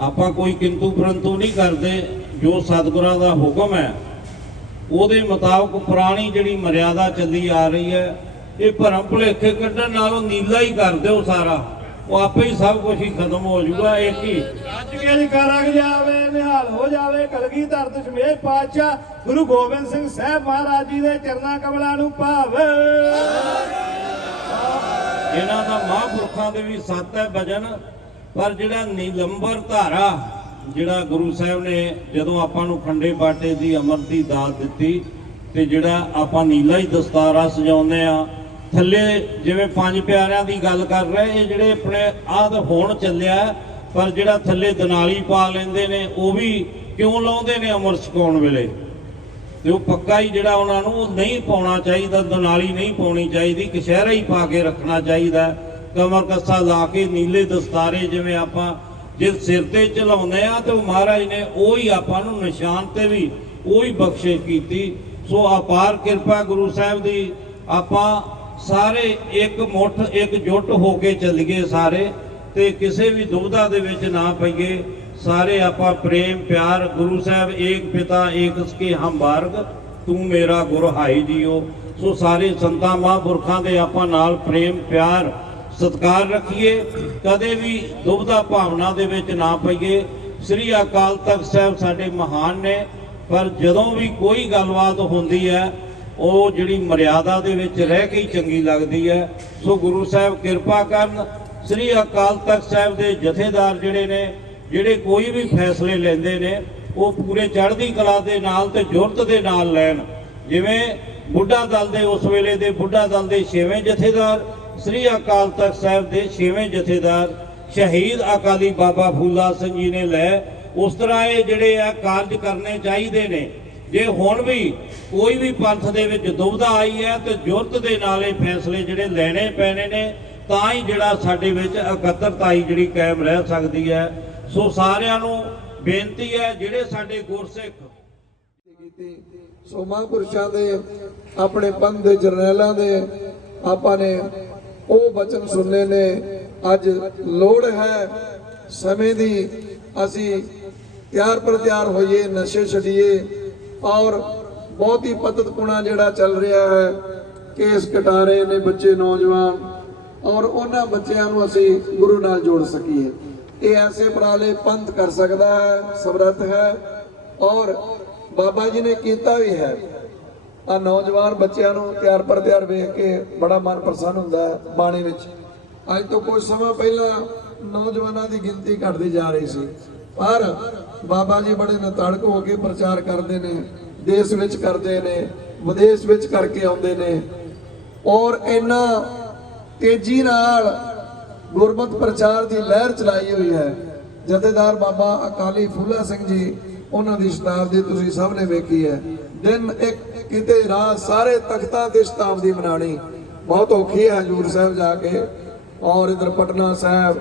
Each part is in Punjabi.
ਆਪਾਂ ਕੋਈ ਕਿੰਤੂ ਪਰੰਤੂ ਨਹੀਂ ਕਰਦੇ ਜੋ ਸਤਿਗੁਰਾਂ ਦਾ ਹੁਕਮ ਹੈ ਉਹਦੇ ਮੁਤਾਬਕ ਪੁਰਾਣੀ ਜਿਹੜੀ ਮਰਿਆਦਾ ਚੱਲੀ ਆ ਰਹੀ ਹੈ ਇਹ ਭਰਮ ਭੁਲੇਖੇ ਕੱਢਣ ਨਾਲੋਂ ਨੀਲਾ ਹੀ ਕਰ ਦਿਓ ਸਾਰਾ। ਉਹ ਆਪੇ ਹੀ ਸਭ ਕੁਝ ਹੀ ਖਤਮ ਹੋ ਜਾਊਗਾ ਇੱਕ ਹੀ ਅੱਜ ਕੇ ਜੀ ਕਰਗ ਜਾਵੇ ਨਿਹਾਲ ਹੋ ਜਾਵੇ ਕਲਗੀ ਧਰ ਦਸ਼ਮੇਸ਼ ਪਾਤਸ਼ਾਹ ਗੁਰੂ ਗੋਬਿੰਦ ਸਿੰਘ ਸਾਹਿਬ ਮਹਾਰਾਜ ਜੀ ਦੇ ਚਰਨਾਂ ਕਮਲਾਂ ਨੂੰ ਭਾਵੇ। ਇਹਨਾਂ ਦਾ ਮਹਾਂਪੁਰਖਾਂ ਦੇ ਵੀ ਸੱਤ ਹੈ ਭਜਨ। ਪਰ ਜਿਹੜਾ ਨੀਲੰਬਰ ਧਾਰਾ, ਜਿਹੜਾ ਗੁਰੂ ਸਾਹਿਬ ਨੇ ਜਦੋਂ ਆਪਾਂ ਨੂੰ ਖੰਡੇ ਬਾਟੇ ਦੀ ਅਮਰ ਦੀ ਦਾਤ ਦਿੱਤੀ ਤੇ ਜਿਹੜਾ ਆਪਾਂ ਨੀਲਾ ਹੀ ਦਸਤਾਰਾ ਸਜਾਉਂਦੇ ਆ ਥੱਲੇ ਜਿਵੇਂ ਪੰਜ ਪਿਆਰਿਆਂ ਦੀ ਗੱਲ ਕਰ ਰਹੇ, ਇਹ ਜਿਹੜੇ ਆਪਣੇ ਆਦ ਹੋਣ ਚੱਲਿਆ, ਪਰ ਜਿਹੜਾ ਥੱਲੇ ਦਨਾਲੀ ਪਾ ਲੈਂਦੇ ਨੇ, ਉਹ ਵੀ ਕਿਉਂ ਲਾਉਂਦੇ ਨੇ ਅਮਰ ਛਕਾਉਣ ਵੇਲੇ? ਤੇ ਉਹ ਪੱਕਾ ਹੀ ਜਿਹੜਾ ਉਹਨਾਂ ਨੂੰ ਨਹੀਂ ਪਾਉਣਾ ਚਾਹੀਦਾ, ਦਨਾਲੀ ਨਹੀਂ ਪਾਉਣੀ ਚਾਹੀਦੀ ਕਸ਼ਹਿਰਾ ਹੀ ਪਾ ਕੇ ਰੱਖਣਾ ਚਾਹੀਦਾ। ਕਮਰ ਕੱਸਾ ਲਾ ਕੇ ਨੀਲੇ ਦਸਤਾਰੇ ਜਿਵੇਂ ਆਪਾਂ ਜੇ ਸਿਰ ਤੇ ਚਲਾਉਂਦੇ ਆ ਤੇ ਉਹ ਮਹਾਰਾਜ ਨੇ ਉਹੀ ਆਪਾਂ ਨੂੰ ਨਿਸ਼ਾਨ ਤੇ ਵੀ ਉਹੀ ਬਖਸ਼ਿਸ਼ ਕੀਤੀ। ਸੋ ਅਪਾਰ ਕਿਰਪਾ ਗੁਰੂ ਸਾਹਿਬ ਦੀ, ਆਪਾਂ ਸਾਰੇ ਇੱਕ ਮੁੱਠ, ਇੱਕ ਜੁੱਟ ਹੋ ਕੇ ਚੱਲੀਏ ਸਾਰੇ ਤੇ ਕਿਸੇ ਵੀ ਦੁਬਦਾ ਦੇ ਵਿੱਚ ਨਾ ਪਈਏ। ਸਾਰੇ ਆਪਾਂ ਪ੍ਰੇਮ, ਪਿਆਰ, ਗੁਰੂ ਸਾਹਿਬ, ਏਕ ਪਿਤਾ, ਏਕ ਸਕੇ ਹਮ ਬਾਰਗ ਤੂੰ ਮੇਰਾ ਗੁਰ ਹਾਈ ਜੀਓ। ਸੋ ਸਾਰੇ ਸੰਤਾਂ, ਮਹਾਂਪੁਰਖਾਂ ਦੇ ਆਪਾਂ ਨਾਲ ਪ੍ਰੇਮ, ਪਿਆਰ ਸਤਿਕਾਰ ਰੱਖੀਏ, ਕਦੇ ਵੀ ਦੁਬਦਾ ਭਾਵਨਾ ਦੇ ਵਿੱਚ ਨਾ ਪਈਏ। ਸ੍ਰੀ ਅਕਾਲ ਤਖਤ ਸਾਹਿਬ ਸਾਡੇ ਮਹਾਨ ਨੇ, ਪਰ ਜਦੋਂ ਵੀ ਕੋਈ ਗੱਲਬਾਤ ਹੁੰਦੀ ਹੈ, ਉਹ ਜਿਹੜੀ ਮਰਿਆਦਾ ਦੇ ਵਿੱਚ ਰਹਿ ਕੇ ਹੀ ਚੰਗੀ ਲੱਗਦੀ ਹੈ। ਸੋ ਗੁਰੂ ਸਾਹਿਬ ਕਿਰਪਾ ਕਰਨ, ਸ੍ਰੀ ਅਕਾਲ ਤਖਤ ਸਾਹਿਬ ਦੇ ਜਥੇਦਾਰ ਜਿਹੜੇ ਨੇ, ਜਿਹੜੇ ਕੋਈ ਵੀ ਫੈਸਲੇ ਲੈਂਦੇ ਨੇ, ਉਹ ਪੂਰੇ ਚੜ੍ਹਦੀ ਕਲਾ ਦੇ ਨਾਲ ਤੇ ਜੁਰਤ ਦੇ ਨਾਲ ਲੈਣ। ਜਿਵੇਂ ਬੁੱਢਾ ਦਲ ਦੇ ਉਸ ਵੇਲੇ ਦੇ ਬੁੱਢਾ ਦਲ ਦੇ ਛੇਵੇਂ ਜਥੇਦਾਰ ਸ੍ਰੀ ਅਕਾਲ ਤਖਤ ਸਾਹਿਬ ਦੇ ਛੇਵੇਂ ਜਥੇਦਾਰ ਸ਼ਹੀਦ ਅਕਾਲੀ ਬਾਬਾ ਫੂਲਾ ਸਿੰਘ ਜੀ ਨੇ ਲੈ, ਉਸ ਤਰ੍ਹਾਂ ਇਹ ਜਿਹੜੇ ਆ ਕਾਰਜ ਕਰਨੇ ਚਾਹੀਦੇ ਨੇ। ਜੇ ਹੁਣ ਵੀ ਕੋਈ ਵੀ ਪੰਥ ਦੇ ਵਿੱਚ ਦੁਬਦਾ ਆਈ ਹੈ ਤੇ ਜੁਰਤ ਦੇ ਨਾਲ ਇਹ ਫੈਸਲੇ ਜਿਹੜੇ ਲੈਣੇ ਪੈਣੇ ਨੇ, ਤਾਂ ਹੀ ਜਿਹੜਾ ਸਾਡੇ ਵਿੱਚ ਇਕੱਤਰਤਾਈ ਜਿਹੜੀ ਕਾਇਮ ਰਹਿ ਸਕਦੀ ਹੈ। ਸੋ ਸਾਰਿਆਂ ਨੂੰ ਬੇਨਤੀ ਹੈ ਜਿਹੜੇ ਸਾਡੇ ਗੁਰਸਿੱਖ ਕੀਤੀ ਸੋ ਮਹਾਂਪੁਰਸ਼ਾਂ ਦੇ, ਆਪਣੇ ਪੰਥ ਦੇ ਜਰਨੈਲਾਂ ਦੇ, ਆਪਾਂ ਨੇ ਉਹ ਬਚਨ ਸੁਣਨੇ ਨੇ, ਅੱਜ ਲੋੜ ਹੈ ਸਮੇਂ ਦੀ, ਅਸੀਂ ਤਿਆਰ ਪਰ ਤਿਆਰ ਹੋਈਏ, ਨਸ਼ੇ ਛੱਡੀਏ, ਔਰ ਬਹੁਤ ਹੀ ਪਤਤਪੁਣਾ ਜਿਹੜਾ ਚੱਲ ਰਿਹਾ ਹੈ, ਕੇਸ ਕਟਾ ਰਹੇ ਨੇ ਬੱਚੇ ਨੌਜਵਾਨ, ਔਰ ਉਹਨਾਂ ਬੱਚਿਆਂ ਨੂੰ ਅਸੀਂ ਗੁਰੂ ਨਾਲ ਜੋੜ ਸਕੀਏ। ਇਹ ਐਸੇ ਉਪਰਾਲੇ ਪੰਥ ਕਰ ਸਕਦਾ ਹੈ, ਸਮਰੱਥ ਹੈ, ਔਰ ਬਾਬਾ ਜੀ ਨੇ ਕੀਤਾ ਵੀ ਹੈ। ਆ ਨੌਜਵਾਨ ਬੱਚਿਆਂ ਨੂੰ ਤਿਆਰ ਪਰ ਤਿਆਰ ਵੇਖ ਕੇ ਬੜਾ ਮਨ ਪ੍ਰਸੰਨ ਹੁੰਦਾ ਹੈ ਬਾਣੀ ਵਿੱਚ। ਅੱਜ ਤੋਂ ਕੁਝ ਸਮਾਂ ਪਹਿਲਾਂ ਨੌਜਵਾਨਾਂ ਦੀ ਗਿਣਤੀ ਘਟਦੀ ਜਾ ਰਹੀ ਸੀ। ਪਰ ਬਾਬਾ ਜੀ ਬੜੇ ਨਤੜਕ ਹੋ ਕੇ ਪ੍ਰਚਾਰ ਕਰਦੇ ਨੇ, ਦੇਸ਼ ਵਿੱਚ ਕਰਦੇ ਨੇ, ਵਿਦੇਸ਼ ਵਿੱਚ ਕਰਕੇ ਆਉਂਦੇ ਨੇ। ਔਰ ਇੰਨਾ ਤੇਜ਼ੀ ਨਾਲ ਗੁਰਮਤ ਪ੍ਰਚਾਰ ਦੀ ਲਹਿਰ ਚਲਾਈ ਹੋਈ ਹੈ। ਜਥੇਦਾਰ ਬਾਬਾ ਅਕਾਲੀ ਫੂਲਾ ਸਿੰਘ ਜੀ, ਉਹਨਾਂ ਦੀ ਸ਼ਤਾਬਦੀ ਤੁਸੀਂ ਸਭ ਨੇ ਵੇਖੀ ਹੈ। ਦਿਨ ਇੱਕ ਕਿਤੇ ਰਾਤ ਸਾਰੇ ਤਖਤਾਂ ਤੇ ਸ਼ਤਾਬਦੀ ਮਨਾਣੀ ਬਹੁਤ ਔਖੀ ਹੈ ਹਜੂਰ ਸਾਹਿਬ ਜਾ ਕੇ। ਔਰ ਇਧਰ ਪਟਨਾ ਸਾਹਿਬ,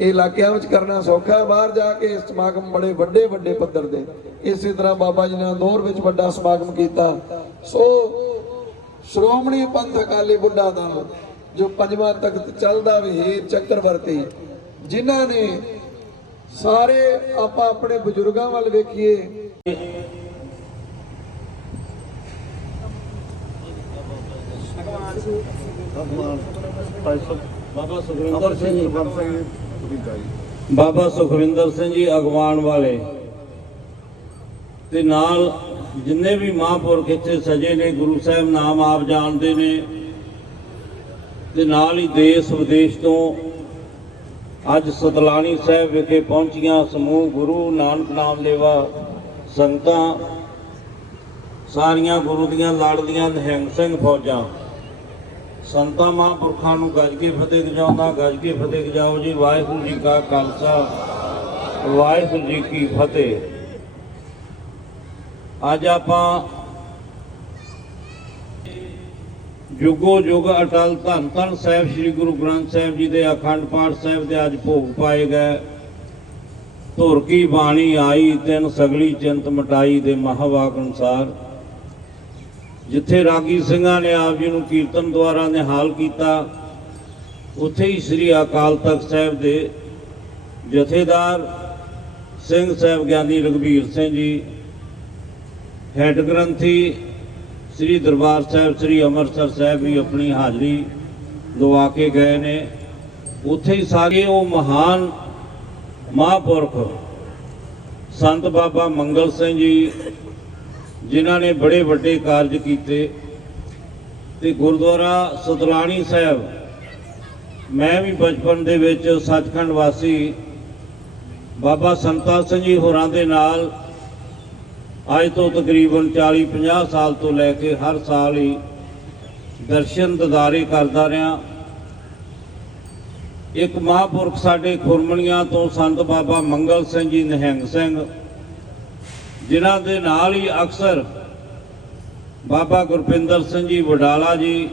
ਇਹ ਇਲਾਕਿਆਂ ਵਿੱਚ ਕਰਨਾ ਸੌਖਾ ਹੈ। ਬਾਹਰ ਜਾ ਕੇ ਸਮਾਗਮ ਬੜੇ ਵੱਡੇ ਵੱਡੇ ਪੱਧਰ ਦੇ। ਇਸੇ ਤਰ੍ਹਾਂ ਬਾਬਾ ਜੀ ਨੇ ਅੰਦੌਰ ਵਿੱਚ ਵੱਡਾ ਸਮਾਗਮ ਕੀਤਾ। ਸੋ ਸ਼੍ਰੋਮਣੀ ਪੰਥ ਅਕਾਲੀ ਬੁੱਢਾ ਦਲ, ਜੋ ਪੰਜਵਾਂ ਤਖਤ ਚੱਲਦਾ ਵੀ ਚੱਕਰਵਰਤੀ। ਜਿਨ੍ਹਾਂ ਨੇ ਸਾਰੇ ਆਪਾਂ ਆਪਣੇ ਬਜ਼ੁਰਗਾਂ ਵੱਲ ਵੇਖੀਏ। ਬਾਬਾ ਸੁਖਵਿੰਦਰ ਸਿੰਘ ਜੀ ਬਾਬਾ ਸੁਖਵਿੰਦਰ ਸਿੰਘ ਜੀ ਅਗਵਾਨ ਵਾਲੇ ਤੇ ਨਾਲ ਜਿੰਨੇ ਵੀ ਮਹਾਂਪੁਰਖ ਇੱਥੇ ਸਜੇ ਨੇ, ਗੁਰੂ ਸਾਹਿਬ ਨਾਮ ਆਪ ਜਾਣਦੇ ਨੇ ਤੇ ਨਾਲ ਹੀ ਦੇਸ਼ ਵਿਦੇਸ਼ ਤੋਂ ਅੱਜ ਸਤਲਾਣੀ ਸਾਹਿਬ ਵਿਖੇ ਪਹੁੰਚੀਆਂ ਸਮੂਹ ਗੁਰੂ ਨਾਨਕ ਨਾਮ ਲੇਵਾ ਸੰਗਤਾਂ, ਸਾਰੀਆਂ ਗੁਰੂ ਦੀਆਂ ਲਾੜਦੀਆਂ ਨਿਹੰਗ ਸਿੰਘ ਫੌਜਾਂ। ਸੰਤਾਂ ਮਹਾਂਪੁਰਖਾਂ ਨੂੰ ਗੱਜ ਕੇ ਫਤਿਹ ਗਜਾਉਂਦਾ ਗੱਜ ਕੇ ਫਤਿਹ ਗਜਾਓ ਜੀ। ਵਾਹਿਗੁਰੂ ਜੀ ਕਾ ਖਾਲਸਾ, ਵਾਹਿਗੁਰੂ ਜੀ ਕੀ ਫਤਿਹ। ਅੱਜ ਆਪਾਂ ਜੁਗੋ ਜੁਗ ਅਟਲ ਧੰਨ ਧੰਨ ਸਾਹਿਬ, ਸ੍ਰੀ ਗੁਰੂ ਗ੍ਰੰਥ ਸਾਹਿਬ ਜੀ ਦੇ ਅਖੰਡ ਪਾਠ ਸਾਹਿਬ ਦੇ ਅੱਜ ਭੋਗ ਪਾਏ ਗਏ। ਧੁਰ ਕੀ ਬਾਣੀ ਆਈ, ਤਿੰਨ ਸਗਲੀ ਚਿੰਤ ਮਟਾਈ ਦੇ ਮਹਾਵਾਕ ਅਨੁਸਾਰ। ਜਿੱਥੇ ਰਾਗੀ ਸਿੰਘਾਂ ਨੇ ਆਪ ਜੀ ਨੂੰ ਕੀਰਤਨ ਦੁਆਰਾ ਨਿਹਾਲ ਕੀਤਾ, ਉੱਥੇ ਹੀ ਸ੍ਰੀ ਅਕਾਲ ਤਖਤ ਸਾਹਿਬ ਦੇ ਜਥੇਦਾਰ ਸਿੰਘ ਸਾਹਿਬ ਗਿਆਨੀ ਰਘਬੀਰ ਸਿੰਘ ਜੀ, ਹੈੱਡ ਗ੍ਰੰਥੀ ਸ੍ਰੀ ਦਰਬਾਰ ਸਾਹਿਬ, ਸ੍ਰੀ ਅੰਮ੍ਰਿਤਸਰ ਸਾਹਿਬ ਵੀ ਆਪਣੀ ਹਾਜ਼ਰੀ ਦਵਾ ਕੇ ਗਏ ਨੇ। ਉੱਥੇ ਹੀ ਸਾਰੇ ਉਹ ਮਹਾਨ ਮਹਾਂਪੁਰਖ ਸੰਤ ਬਾਬਾ ਮੰਗਲ ਸਿੰਘ ਜੀ ਜਿਨ੍ਹਾਂ ਨੇ ਬੜੇ ਵੱਡੇ ਕਾਰਜ ਕੀਤੇ ਤੇ ਗੁਰਦੁਆਰਾ ਸਤਲਾਣੀ ਸਾਹਿਬ, ਮੈਂ ਵੀ ਬਚਪਨ ਦੇ ਵਿੱਚ ਸੱਚਖੰਡ ਵਾਸੀ ਬਾਬਾ ਸੰਤਾ ਸਿੰਘ ਜੀ ਹੋਰਾਂ ਦੇ ਨਾਲ ਅੱਜ ਤੋਂ ਤਕਰੀਬਨ 40-50 ਸਾਲ ਤੋਂ ਲੈ ਕੇ ਹਰ ਸਾਲ ਹੀ ਦਰਸ਼ਨ ਦਿਦਾਰੇ ਕਰਦਾ ਰਿਹਾ। ਇੱਕ ਮਹਾਂਪੁਰਖ ਸਾਡੇ ਖੁਰਮਣੀਆਂ ਤੋਂ ਸੰਤ ਬਾਬਾ ਮੰਗਲ ਸਿੰਘ ਜੀ, ਨਿਹੰਗ ਸਿੰਘ ਜਿਨ੍ਹਾਂ ਦੇ ਨਾਲ ਹੀ ਅਕਸਰ ਬਾਬਾ ਗੁਰਪਿੰਦਰ ਸਿੰਘ ਜੀ ਵਡਾਲਾ ਜੀ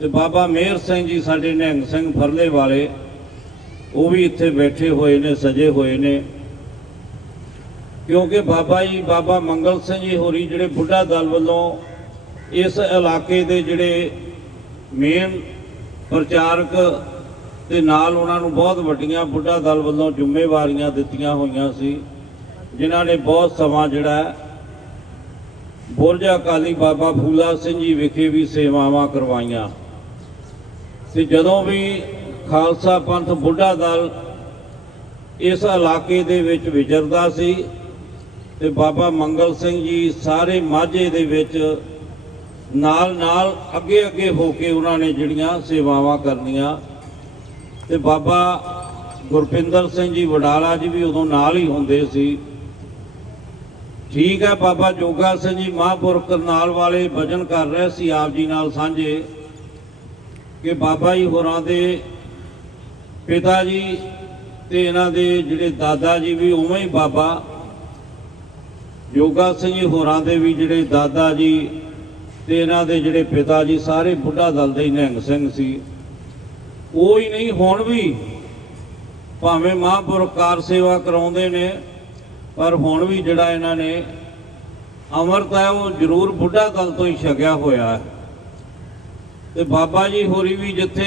ਤੇ ਬਾਬਾ ਮੇਰ ਸਿੰਘ ਜੀ ਸਾਡੇ ਨਿਹੰਗ ਸਿੰਘ ਫਰਲੇ ਵਾਲੇ, ਉਹ ਵੀ ਇੱਥੇ ਬੈਠੇ ਹੋਏ ਨੇ, ਸਜੇ ਹੋਏ ਨੇ। ਕਿਉਂਕਿ ਬਾਬਾ ਜੀ, ਬਾਬਾ ਮੰਗਲ ਸਿੰਘ ਜੀ ਹੋਰੀ ਜਿਹੜੇ ਬੁੱਢਾ ਦਲ ਵੱਲੋਂ ਇਸ ਇਲਾਕੇ ਦੇ ਜਿਹੜੇ ਮੇਨ ਪ੍ਰਚਾਰਕ ਤੇ ਨਾਲ ਉਹਨਾਂ ਨੂੰ ਬਹੁਤ ਵੱਡੀਆਂ ਬੁੱਢਾ ਦਲ ਵੱਲੋਂ ਜ਼ਿੰਮੇਵਾਰੀਆਂ ਦਿੱਤੀਆਂ ਹੋਈਆਂ ਸੀ। ਜਿਨ੍ਹਾਂ ਨੇ ਬਹੁਤ ਸਮਾਂ ਜਿਹੜਾ ਹੈ, ਬੁਰਜ ਅਕਾਲੀ ਬਾਬਾ ਫੂਲਾ ਸਿੰਘ ਜੀ ਵਿਖੇ ਵੀ ਸੇਵਾਵਾਂ ਕਰਵਾਈਆਂ। ਤੇ ਜਦੋਂ ਵੀ ਖਾਲਸਾ ਪੰਥ ਬੁੱਢਾ ਦਲ ਇਸ ਇਲਾਕੇ ਦੇ ਵਿੱਚ ਵਿਚਰਦਾ ਸੀ ਤੇ ਬਾਬਾ ਮੰਗਲ ਸਿੰਘ ਜੀ ਸਾਰੇ ਮਾਝੇ ਦੇ ਵਿੱਚ ਨਾਲ ਨਾਲ ਅੱਗੇ ਅੱਗੇ ਹੋ ਕੇ ਉਹਨਾਂ ਨੇ ਜਿਹੜੀਆਂ ਸੇਵਾਵਾਂ ਕਰਨੀਆਂ। ਤੇ ਬਾਬਾ ਗੁਰਪਿੰਦਰ ਸਿੰਘ ਜੀ ਵਡਾਲਾ ਜੀ ਵੀ ਉਦੋਂ ਨਾਲ ਹੀ ਹੁੰਦੇ ਸੀ। ਠੀਕ ਹੈ ਬਾਬਾ ਜੋਗਾ ਸਿੰਘ ਜੀ, ਮਹਾਂਪੁਰਖ ਕਰਨਾਲ ਵਾਲੇ ਵਜਨ ਕਰ ਰਹੇ ਸੀ ਆਪ ਜੀ ਨਾਲ ਸਾਂਝੇ ਕਿ ਬਾਬਾ ਜੀ ਹੋਰਾਂ ਦੇ ਪਿਤਾ ਜੀ ਤੇ ਇਹਨਾਂ ਦੇ ਜਿਹੜੇ ਦਾਦਾ ਜੀ ਵੀ ਉਵੇਂ ਹੀ ਬਾਬਾ ਜੋਗਾ ਸਿੰਘ ਜੀ ਹੋਰਾਂ ਦੇ ਵੀ ਜਿਹੜੇ ਦਾਦਾ ਜੀ ਤੇ ਇਹਨਾਂ ਦੇ ਜਿਹੜੇ ਪਿਤਾ ਜੀ ਸਾਰੇ ਬੁੱਢਾ ਦਲ ਦੇ ਹੀ ਨਿਹੰਗ ਸਿੰਘ ਸੀ। ਉਹ ਹੀ ਨਹੀਂ, ਹੁਣ ਵੀ ਭਾਵੇਂ ਮਹਾਂਪੁਰਖ ਕਾਰ ਸੇਵਾ ਕਰਾਉਂਦੇ ਨੇ ਪਰ ਹੁਣ ਵੀ ਜਿਹੜਾ ਇਹਨਾਂ ਨੇ ਅਮਰਤ ਹੈ, ਉਹ ਜ਼ਰੂਰ ਬੁੱਢਾ ਦਲ ਤੋਂ ਹੀ ਛਕਿਆ ਹੋਇਆ ਹੈ। ਤੇ ਬਾਬਾ ਜੀ ਹੋਰੀ ਵੀ ਜਿੱਥੇ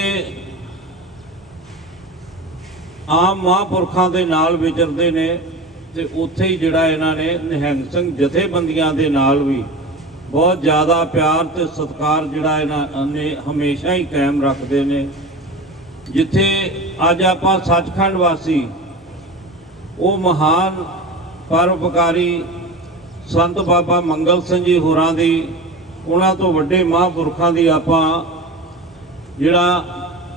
ਆਮ ਮਹਾਂਪੁਰਖਾਂ ਦੇ ਨਾਲ ਵਿਚਰਦੇ ਨੇ, ਤੇ ਉੱਥੇ ਹੀ ਜਿਹੜਾ ਇਹਨਾਂ ਨੇ ਨਿਹੰਗ ਸਿੰਘ ਜਥੇਬੰਦੀਆਂ ਦੇ ਨਾਲ ਵੀ ਬਹੁਤ ਜ਼ਿਆਦਾ ਪਿਆਰ ਤੇ ਸਤਿਕਾਰ ਜਿਹੜਾ ਇਹਨਾਂ ਨੇ ਹਮੇਸ਼ਾ ਹੀ ਕਾਇਮ ਰੱਖਦੇ ਨੇ। ਜਿੱਥੇ ਅੱਜ ਆਪਾਂ ਸੱਚਖੰਡ ਵਾਸੀ, ਉਹ ਮਹਾਨ ਪਰਉਪਕਾਰੀ ਸੰਤ ਬਾਬਾ ਮੰਗਲ ਸਿੰਘ ਜੀ ਹੋਰਾਂ ਦੀ, ਉਹਨਾਂ ਤੋਂ ਵੱਡੇ ਮਹਾਂਪੁਰਖਾਂ ਦੀ ਆਪਾਂ ਜਿਹੜਾ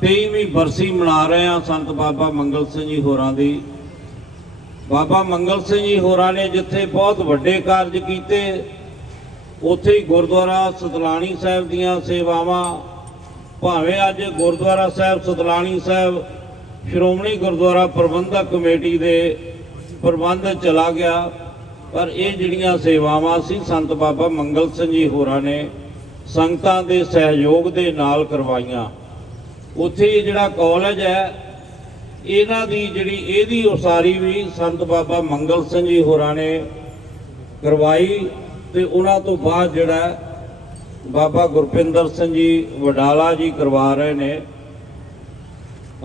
23ਵੀਂ ਬਰਸੀ ਮਨਾ ਰਹੇ ਹਾਂ ਸੰਤ ਬਾਬਾ ਮੰਗਲ ਸਿੰਘ ਜੀ ਹੋਰਾਂ ਦੀ। ਬਾਬਾ ਮੰਗਲ ਸਿੰਘ ਜੀ ਹੋਰਾਂ ਨੇ ਜਿੱਥੇ ਬਹੁਤ ਵੱਡੇ ਕਾਰਜ ਕੀਤੇ, ਉੱਥੇ ਹੀ ਗੁਰਦੁਆਰਾ ਸਤਲਾਣੀ ਸਾਹਿਬ ਦੀਆਂ ਸੇਵਾਵਾਂ, ਭਾਵੇਂ ਅੱਜ ਗੁਰਦੁਆਰਾ ਸਾਹਿਬ ਸਤਲਾਣੀ ਸਾਹਿਬ ਸ਼੍ਰੋਮਣੀ ਗੁਰਦੁਆਰਾ ਪ੍ਰਬੰਧਕ ਕਮੇਟੀ ਦੇ ਪ੍ਰਬੰਧ ਚਲਾ ਗਿਆ, ਪਰ ਇਹ ਜਿਹੜੀਆਂ ਸੇਵਾਵਾਂ ਸੀ, ਸੰਤ ਬਾਬਾ ਮੰਗਲ ਸਿੰਘ ਜੀ ਹੋਰਾਂ ਨੇ ਸੰਗਤਾਂ ਦੇ ਸਹਿਯੋਗ ਦੇ ਨਾਲ ਕਰਵਾਈਆਂ। ਉੱਥੇ ਇਹ ਜਿਹੜਾ ਕਾਲਜ ਹੈ, ਇਹਨਾਂ ਦੀ ਜਿਹੜੀ, ਇਹਦੀ ਉਸਾਰੀ ਵੀ ਸੰਤ ਬਾਬਾ ਮੰਗਲ ਸਿੰਘ ਜੀ ਹੋਰਾਂ ਨੇ ਕਰਵਾਈ ਤੇ ਉਹਨਾਂ ਤੋਂ ਬਾਅਦ ਜਿਹੜਾ ਬਾਬਾ ਗੁਰਪਿੰਦਰ ਸਿੰਘ ਜੀ ਵਡਾਲਾ ਜੀ ਕਰਵਾ ਰਹੇ ਨੇ।